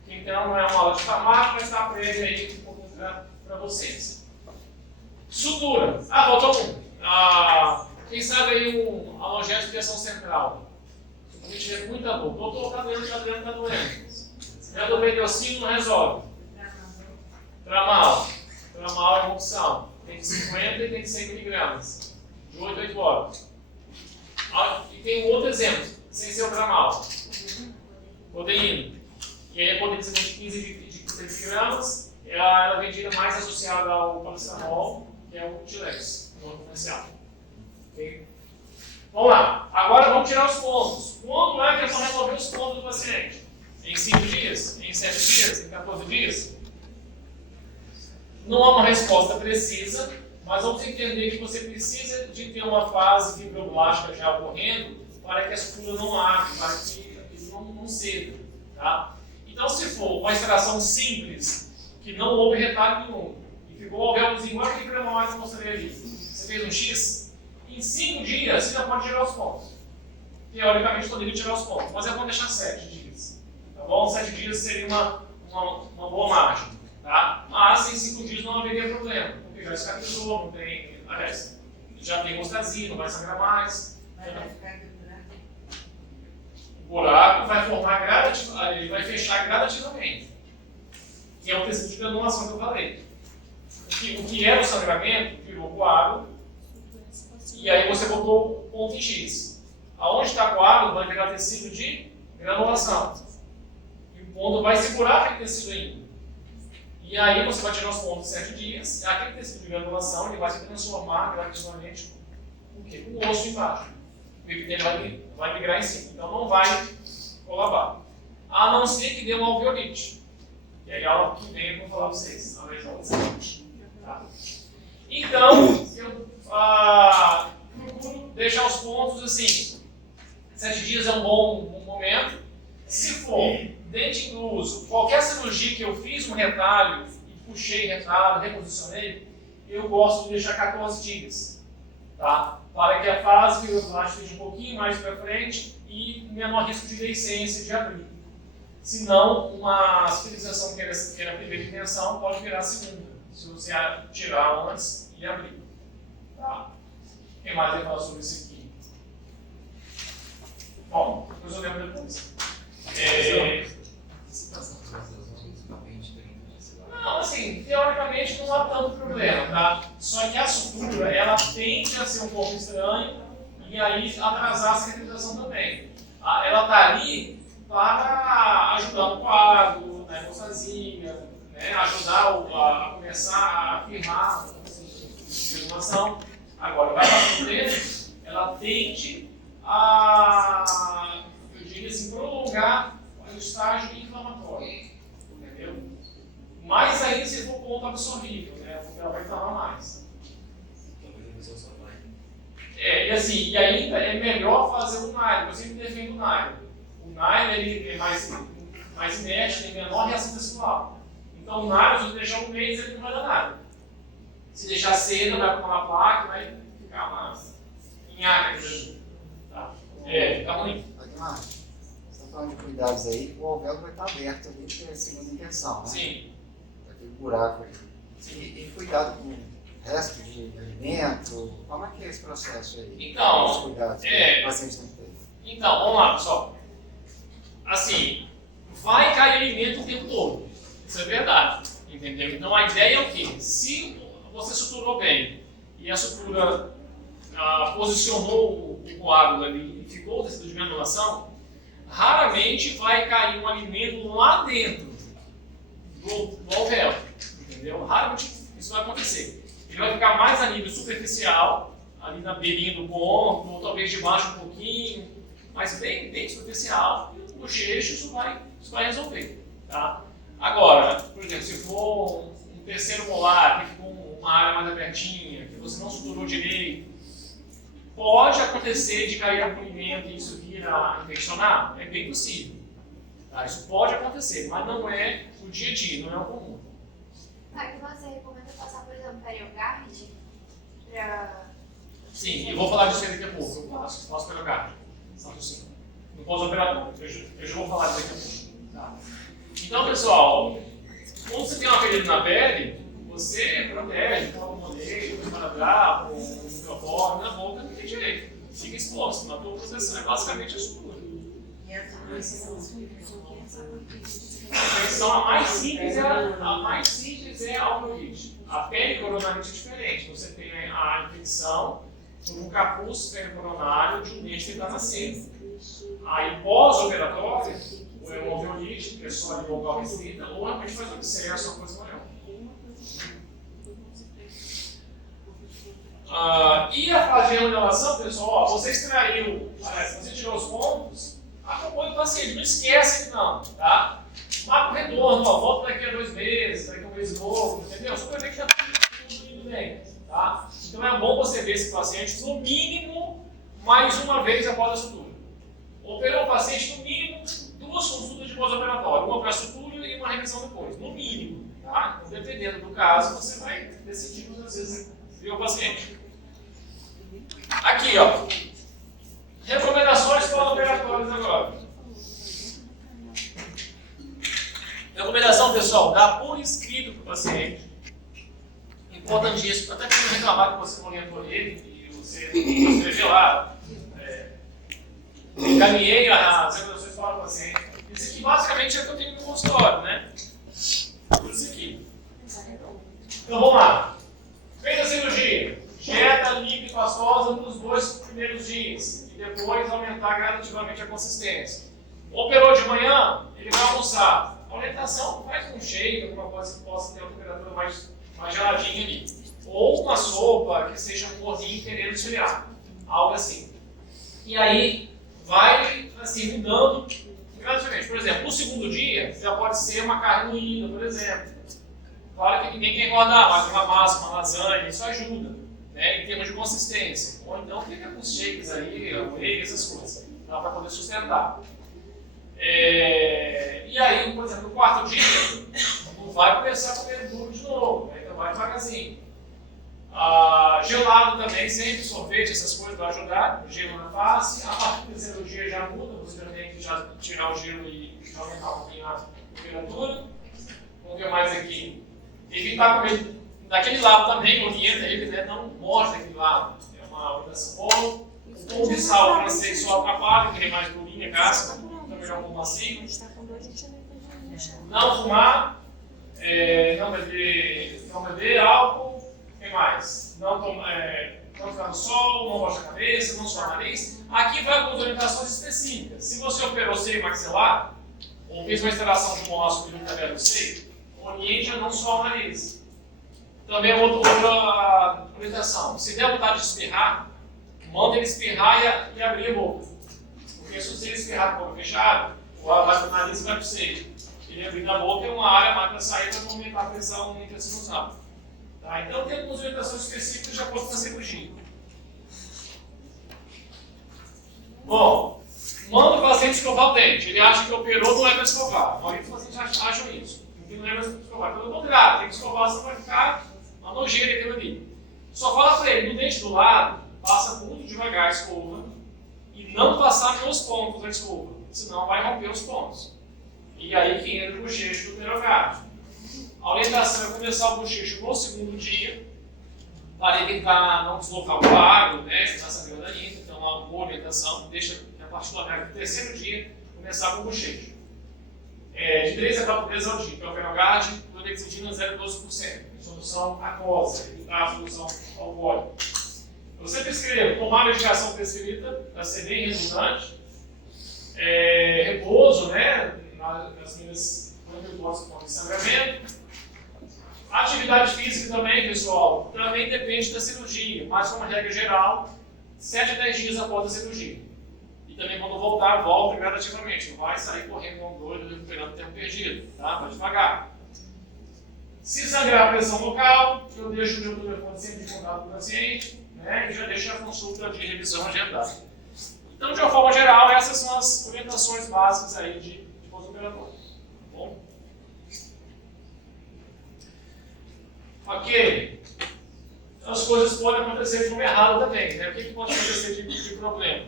Então não é uma aula de farmácia, mas está prévia aí um pouco para vocês. Sutura. Faltou um. Quem sabe aí um analgésico de ação central. Se você tiver muita dor, doutor, está doendo. Já do Deocil não resolve. Tramal é uma opção. Tem de 50 e tem de 100 mg. De 8 a 8 horas. E tem um outro exemplo, sem ser o Tramal. Codeína. E aí a codeína de 15 mg, ela é vendida mais associada ao paracetamol, que é o Tilex, o comercial. Okay? Vamos lá. Agora vamos tirar os pontos. Quando é que eu vou resolver os pontos do paciente? Em 5 dias? Em 7 dias? Em 14 dias? Não há uma resposta precisa, mas vamos entender que você precisa de ter uma fase fibroblástica já ocorrendo para que a sutura não abra, para que aquilo não ceda. Tá? Então, se for uma extração simples, que não houve retalho nenhum, e ficou o alvéolozinho igual aquele granular que eu mostrei ali, você fez um X, em 5 dias você já pode tirar os pontos. teoricamente poderia tirar os pontos, mas é bom deixar 7 dias. Tá bom? 7 dias seria uma boa margem. Tá? Mas em 5 dias não haveria problema, porque já cicatrizou, não tem. Aliás, já tem hemostasia, não vai sangrar mais. O buraco vai formar gradativamente, ele vai fechar gradativamente. Que é o tecido de granulação que eu falei. O que era o sangramento virou coágulo, e aí você botou o ponto em X. Aonde está coágulo vai virar tecido de granulação. E o ponto vai segurar aquele tecido ainda. E aí você vai tirar os pontos em 7 dias, e aquele tecido de granulação ele vai se transformar gradativamente com o osso embaixo. O epitélio vai migrar em cima, então não vai colabar. A não ser que dê uma alveolite. E aí a aula que vem eu vou falar para vocês, a lesão de saúde. Tá? Então, eu procuro deixar os pontos assim. 7 dias é um bom momento. Se for dente incluso, qualquer cirurgia que eu fiz um retalho, e puxei retalho, reposicionei, eu gosto de deixar 14 dias. Tá? Para que a fase fibroblástico esteja um pouquinho mais para frente e menor risco de deiscência de abrir. Senão, uma cicatrização que era a primeira intenção pode virar a segunda, se você tirar antes e abrir. Tá? O que mais eu falo sobre isso aqui? Bom, depois eu lembro depois. Não, assim, teoricamente não há tanto problema, tá? Só que a sutura, ela tende a ser um pouco estranha e aí atrasar a cicatrização também. Ela está ali para ajudar no quadro, na hemostasia, né? Ajudar a começar a firmar a circulação. Agora, vai passando o tempo, ela tende a, eu diria assim, prolongar o estágio inflamatório. Entendeu? Mais ainda se for ponto absorvível, né? Porque ela vai inflamar mais. E ainda é melhor fazer o nylon. Eu sempre defendo o nylon. O nylon ele é mais inerte, tem menor reação tecidual. Então o nylon, se você deixar um mês, ele não vai dar nada. Se deixar cedo, vai para uma placa, vai ficar uma inhaca. Tá? Fica ruim. Ademar, você está falando de cuidados aí, o alvéolo vai estar aberto ali, que é a segunda intenção, né? Sim. Aquele buraco aí. E cuidado com o resto de alimento, como é que é esse processo aí? Então, os cuidados que o paciente tem que ter. Então, vamos lá, pessoal. Assim, vai cair alimento o tempo todo. Isso é verdade. Entendeu? Então a ideia é o quê? Se você suturou bem e a sutura posicionou o coágulo ali e ficou o tecido de granulação, raramente vai cair um alimento lá dentro do alvéolo. Entendeu? Raramente isso vai acontecer. Ele vai ficar mais a nível superficial, ali na beirinha do ponto, ou talvez de baixo um pouquinho, mas bem superficial. E no bochecho isso vai resolver. Tá? Agora, por exemplo, se for um terceiro molar, que ficou uma área mais abertinha, que você não suturou direito, pode acontecer de cair acolhimento e isso vir a infeccionar? É bem possível. Tá? Isso pode acontecer, mas não é o dia a dia, não é o comum. Tá, e você recomenda passar, por exemplo, Periogard pra... Sim, eu vou falar disso aí daqui a pouco. Eu faço pelo gato. Assim, no pós-operatório. Eu já vou falar disso daqui a pouco. Tá? Então, pessoal, quando você tem uma ferida na pele, você protege com almoneio, com esparadrapo, com microfone, na boca, não tem jeito. Fica exposto. Na tua proteção é basicamente a sutura. A infecção a mais simples é a alveolite. A pericoronarite é diferente. Você tem a infecção por um capuz pericoronário de um dente que está nascendo. Aí, pós-operatório, ou é uma alveolite, que é só de local restrita, ou realmente faz um abscesso, uma coisa maior. E a fase de remodelação, pessoal, você extraiu, você tirou os pontos, acompanhe o paciente, não esquece que não, tá? Marca o retorno, volta daqui a 2 meses, daqui a 1 mês novo, entendeu? Só para ver que está tudo indo bem, tá? Então é bom você ver esse paciente, no mínimo, mais uma vez após a sutura. Operar o paciente, no mínimo, 2 consultas de pós-operatório, uma para a sutura e uma revisão depois, no mínimo, tá? Então, dependendo do caso, você vai decidir, às vezes, ver o paciente. Aqui, ó. Recomendações pós-operatórias agora. Recomendação, pessoal, dá por escrito para o paciente. Importantíssimo, até que você reclamar que você não orientou ele e você escreveu lá. Encaminhei as recomendações para o paciente. Isso aqui basicamente é o que eu tenho no consultório, né? Tudo isso aqui. Então vamos lá. Fez a cirurgia. Dieta livre e pastosa nos 2 primeiros dias. E depois aumentar gradativamente a consistência. Operou de manhã, ele vai almoçar. A orientação faz um shake, alguma coisa que possa ter uma temperatura mais geladinha ali. Ou uma sopa que seja um gordinho querendo esfriar. Algo assim. E aí vai assim, mudando gradativamente. Por exemplo, no segundo dia, já pode ser uma carne moída, por exemplo. Claro que ninguém quer engordar, mas uma massa, uma lasanha, isso ajuda, né, em termos de consistência. Ou então fica com os shakes aí, whey, essas coisas, para poder sustentar. E aí, por exemplo, no quarto dia, não vai começar a comer duro de novo, né, então vai devagarzinho. Gelado também, sempre sorvete, essas coisas vai ajudar, gelo na face. A partir do terceiro dia já muda, você já tem que já tirar o gelo e aumentar um pouquinho a temperatura. Vamos ver mais aqui. Evitar comer daquele lado também, orienta ele, né? Não mostra aquele lado. É uma orientação boa. O tom de sal francês só atrapalha, porque ele é mais durinha, casca, então melhor um pouco macio. Não fumar, não beber álcool, o que mais? Não ficar no sol, não mostrar a cabeça, não suar o nariz. Aqui vai algumas orientações específicas. Se você operou seio maxilar, ou fez uma extração de um osso de um seio, oriente a não suar o nariz. Também outra orientação. Se der vontade de espirrar, manda ele espirrar e abrir a boca. Porque se você espirrar com a boca fechada, o ar vai para o nariz e vai para o seio. Ele abrindo a boca é uma área mais para sair para aumentar a pressão no intestino usado. Tá? Então tem algumas orientações específicas de acordo com a cirurgia. Bom, manda o paciente escovar o dente. Ele acha que operou, não é para escovar. A maioria dos pacientes acham isso. Que não é para escovar. Pelo contrário, tem que escovar, senão vai ficar uma nojeira aquilo ali. Só fala para ele, no dente do lado, passa muito devagar a escova e não passar nos pontos da escova, senão vai romper os pontos. E aí que entra o bochecho do perogádio. A orientação é começar o bochecho no segundo dia, para evitar não deslocar o lago, né, que está sangrando ainda. Então, uma boa orientação, deixa a particularmente no terceiro dia começar com o bochecho. De 3 a 4 vezes ao dia, então, Penogard, clorexidina 0,12%, solução aquosa, evitar a solução alcoólica. Eu sempre escrevo, tomar medicação prescrita, para ser bem redundante, repouso, né, nas meninas com sangramento. Atividade física também, pessoal, também depende da cirurgia, mas como regra geral, 7 a 10 dias após a cirurgia. E também quando voltar, volta gradativamente, não vai sair correndo igual um doido, recuperando o tempo perdido, tá? Vai devagar. Se sangrar a pressão local, eu deixo o meu telefone sempre de contato com o paciente, né, e já deixo a consulta de revisão agendada. Então, de uma forma geral, essas são as orientações básicas aí de pós-operatório. Tá bom? Ok. As coisas podem acontecer de forma errada também, né? O que pode acontecer de problema?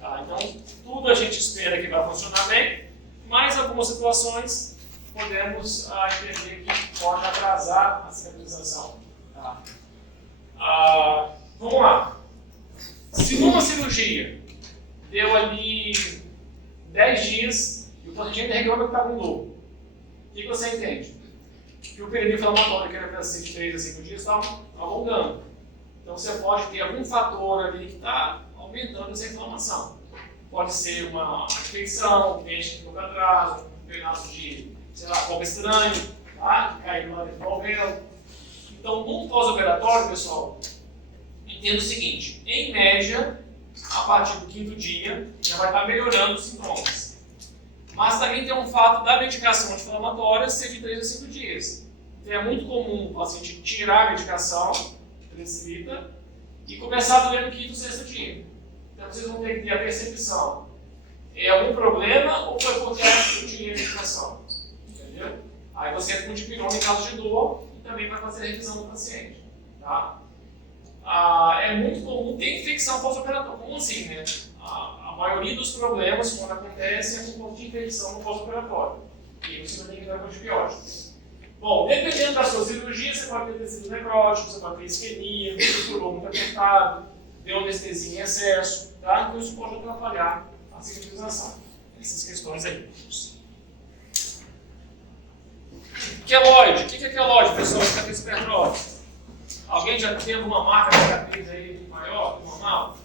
Tá? Então, tudo a gente espera que vai funcionar bem, mas algumas situações podemos entender que pode atrasar a cicatrização. Tá? Vamos lá. Se numa cirurgia deu ali 10 dias e o paciente ainda reclama que está com dor, o que você entende? Que o período inflamatório, que era para ser de 3 a 5 dias, está alongando. Então você pode ter algum fator ali que está aumentando essa inflamação. Pode ser uma infecção, um dente que ficou para trás, um pedaço de, sei lá, copo estranho, tá? Que caiu lá dentro do alvéolo. Então, no pós-operatório, pessoal, entenda o seguinte: em média, a partir do 5º dia, já vai estar melhorando os sintomas. Mas também tem um fato da medicação anti-inflamatória ser de 3 a 5 dias. Então, é muito comum o paciente tirar a medicação prescrita e começar a doer no 5º ou 6º dia. Então, vocês vão ter que ter a percepção: é algum problema ou foi porque eu tirei a medicação? Entendeu? Aí você entra com dipirona em caso de dor e também vai fazer a revisão do paciente. Tá? É muito comum ter infecção pós-operatória. Como assim, né? maioria dos problemas, quando acontece, é por conta de infecção no pós-operatório. E aí você vai ter que dar com antibiótico. Bom, dependendo da sua cirurgia, você pode ter tecido necrótico, você pode ter isquemia, costurou muito apertado, deu anestesia em excesso, tá? Então isso pode atrapalhar a cicatrização. Essas questões aí. Queloide. O que é queloide, pessoal? Cicatriz hipertrófica. Alguém já tem alguma marca de cicatriz aí maior, normal?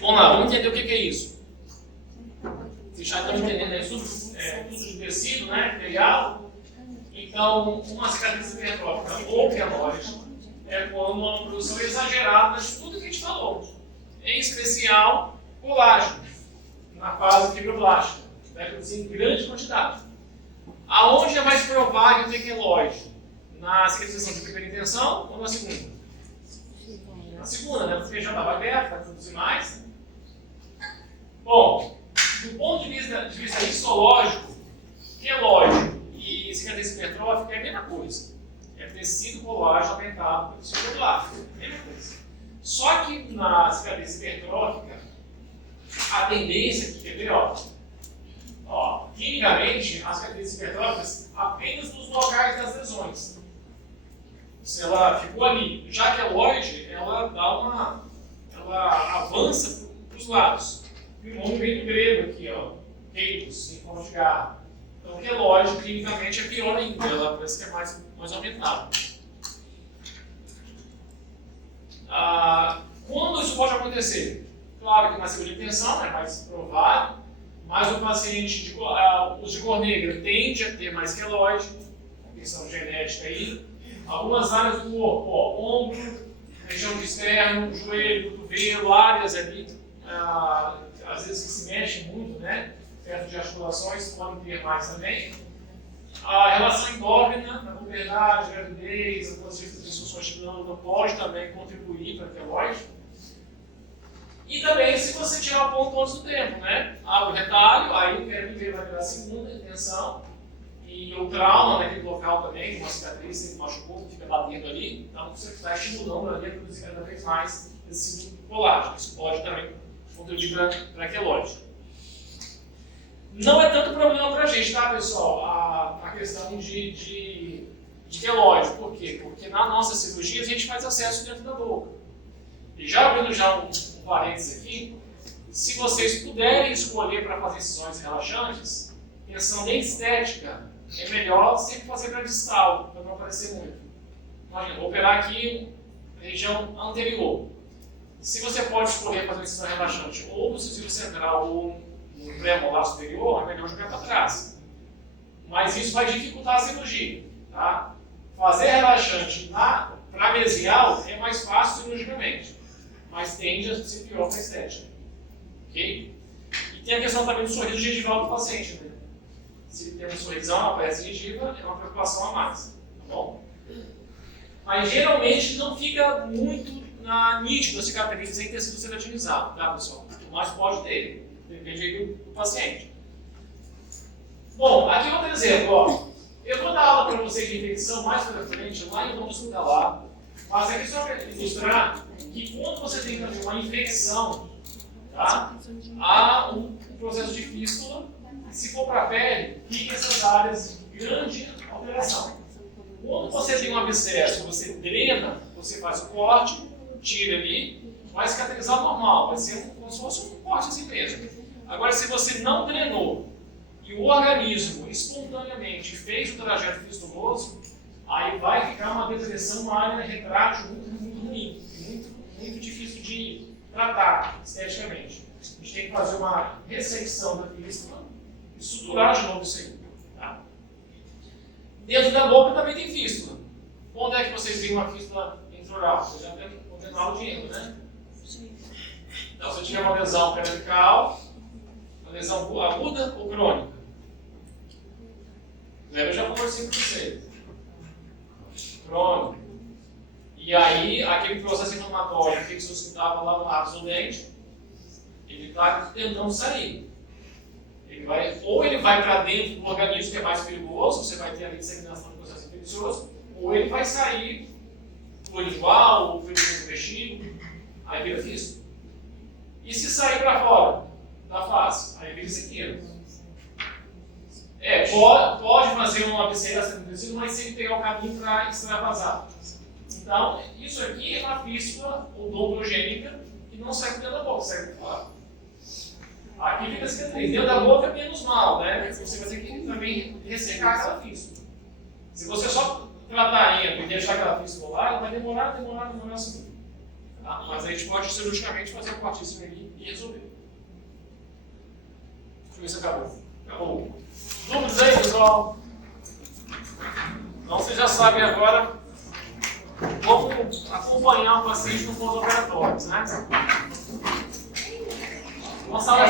Vamos lá, vamos entender o que é isso. Vocês já estão entendendo aí tudo de tecido, né? Material. Então, uma cicatriz hipertrófica ou queloide é quando uma produção exagerada de tudo que a gente falou. Em especial, colágeno, na fase fibroblástica. Vai produzir em grande quantidade. Aonde é mais provável ter queloide? Na cicatrização de primeira intenção ou na segunda? Na segunda, né? Porque já estava aberto, vai produzir mais. Bom, do ponto de vista histológico, queloide e cicatriz hipertrófica é a mesma coisa. É tecido colágeno aumentado pelo fibroblasto. É a mesma coisa. Só que na cicatriz hipertrófica, a tendência aqui, quer ver, ó, quimicamente, as cicatrizes hipertróficas apenas nos locais das lesões. Se ela ficou ali. Já que a queloide, ela avança para os lados. E o nome vem do grego aqui, ó, peitos, em forma de garra. Então, queloide, clinicamente, é pior ainda. Ela parece que é mais aumentada. Quando isso pode acontecer? Claro que na segunda intenção é mais provável, mas o paciente os de cor negra tende a ter mais queloide, questão genética aí. Algumas áreas do corpo, ombro, região de externo, joelho, cotovelo, áreas ali, às vezes que se mexem muito, né? Perto de articulações, podem ter mais também. A relação endócrina, na puberdade, gravidez, algumas disfunções de glândula pode também contribuir para a queloide. E também se você tirar o ponto antes do tempo, né? O retalho, aí o QRV vai virar segunda intenção. E o trauma naquele local também, uma cicatriz que machucou, fica batendo ali. Então você está estimulando ali a produzir cada vez mais esse tipo de colágeno. Isso pode também contribuir para a queloide. Não é tanto problema para a gente, tá, pessoal? A questão de queloide. Por quê? Porque na nossa cirurgia a gente faz acesso dentro da boca. E já abrindo um parênteses aqui, se vocês puderem escolher para fazer incisões relaxantes, pensando em estética, é melhor sempre fazer para distal, para não aparecer muito. Imagina, vou operar aqui na região anterior. Se você pode escolher fazer uma incisão relaxante ou no sentido central ou no pré-molar superior, é melhor jogar para trás. Mas isso vai dificultar a cirurgia. Tá? Fazer relaxante para mesial é mais fácil cirurgicamente, mas tende a ser pior para a estética. Ok? E tem a questão também do sorriso gengival do paciente. Né? Se ele tem um sorrisão, não aparece gengiva, é uma preocupação a mais. Tá bom? Mas geralmente não fica muito nítido a cicatriz sem ter sido ceratinizado, tá, pessoal? Mas pode ter, depende aí do paciente. Bom, aqui outro exemplo, ó. Eu vou dar aula para vocês de infecção mais para frente, lá em nome hospitalar. Mas aqui só para ilustrar que quando você tem também uma infecção, tá, há um processo de fístula, e se for para a pele, fica essas áreas de grande alteração. Quando você tem um abscesso, você drena, você faz o corte, tira ali, vai cicatrizar normal, vai ser como se fosse um corte assim mesmo. Agora, se você não drenou e o organismo espontaneamente fez o trajeto fistuloso, aí vai ficar uma depressão, uma área retrátil muito ruim, muito difícil de tratar esteticamente. A gente tem que fazer uma ressecção da fístula e suturar de novo isso aí. Tá? Dentro da boca também tem fístula. Onde é que vocês veem uma fístula intraoral? Vocês já tem o dinheiro, né? Então, se eu tiver uma lesão periapical, uma lesão aguda ou crônica? Eu já conversei com vocês. Crônica. E aí, aquele processo inflamatório, aquele que estava lá no lápis do dente, ele está tentando sair. Ou ele vai para dentro do organismo, que é mais perigoso, você vai ter a disseminação do processo infeccioso, ou ele vai sair por lingual ou pelo intestino. Aí vira fístula. E se sair para fora da face? Aí vira sequeira. Pode fazer uma abscessa no tecido, mas sem pegar o caminho para extravasar. Então, isso aqui é uma fístula odontogênica que não sai dentro da boca, sai por fora. Aqui fica a cicatriz. Dentro da boca é menos mal, né? Você vai ter que também ressecar aquela fístula. Se você só tratar e deixar aquela fístula lá, ela vai demorar a subir. Tá? Mas a gente pode cirurgicamente fazer um cortezinho aqui e resolver. Deixa eu ver se acabou. Acabou. Dúvidas aí, pessoal? Então vocês já sabem agora como acompanhar o paciente no pós-operatório, né? Uma sala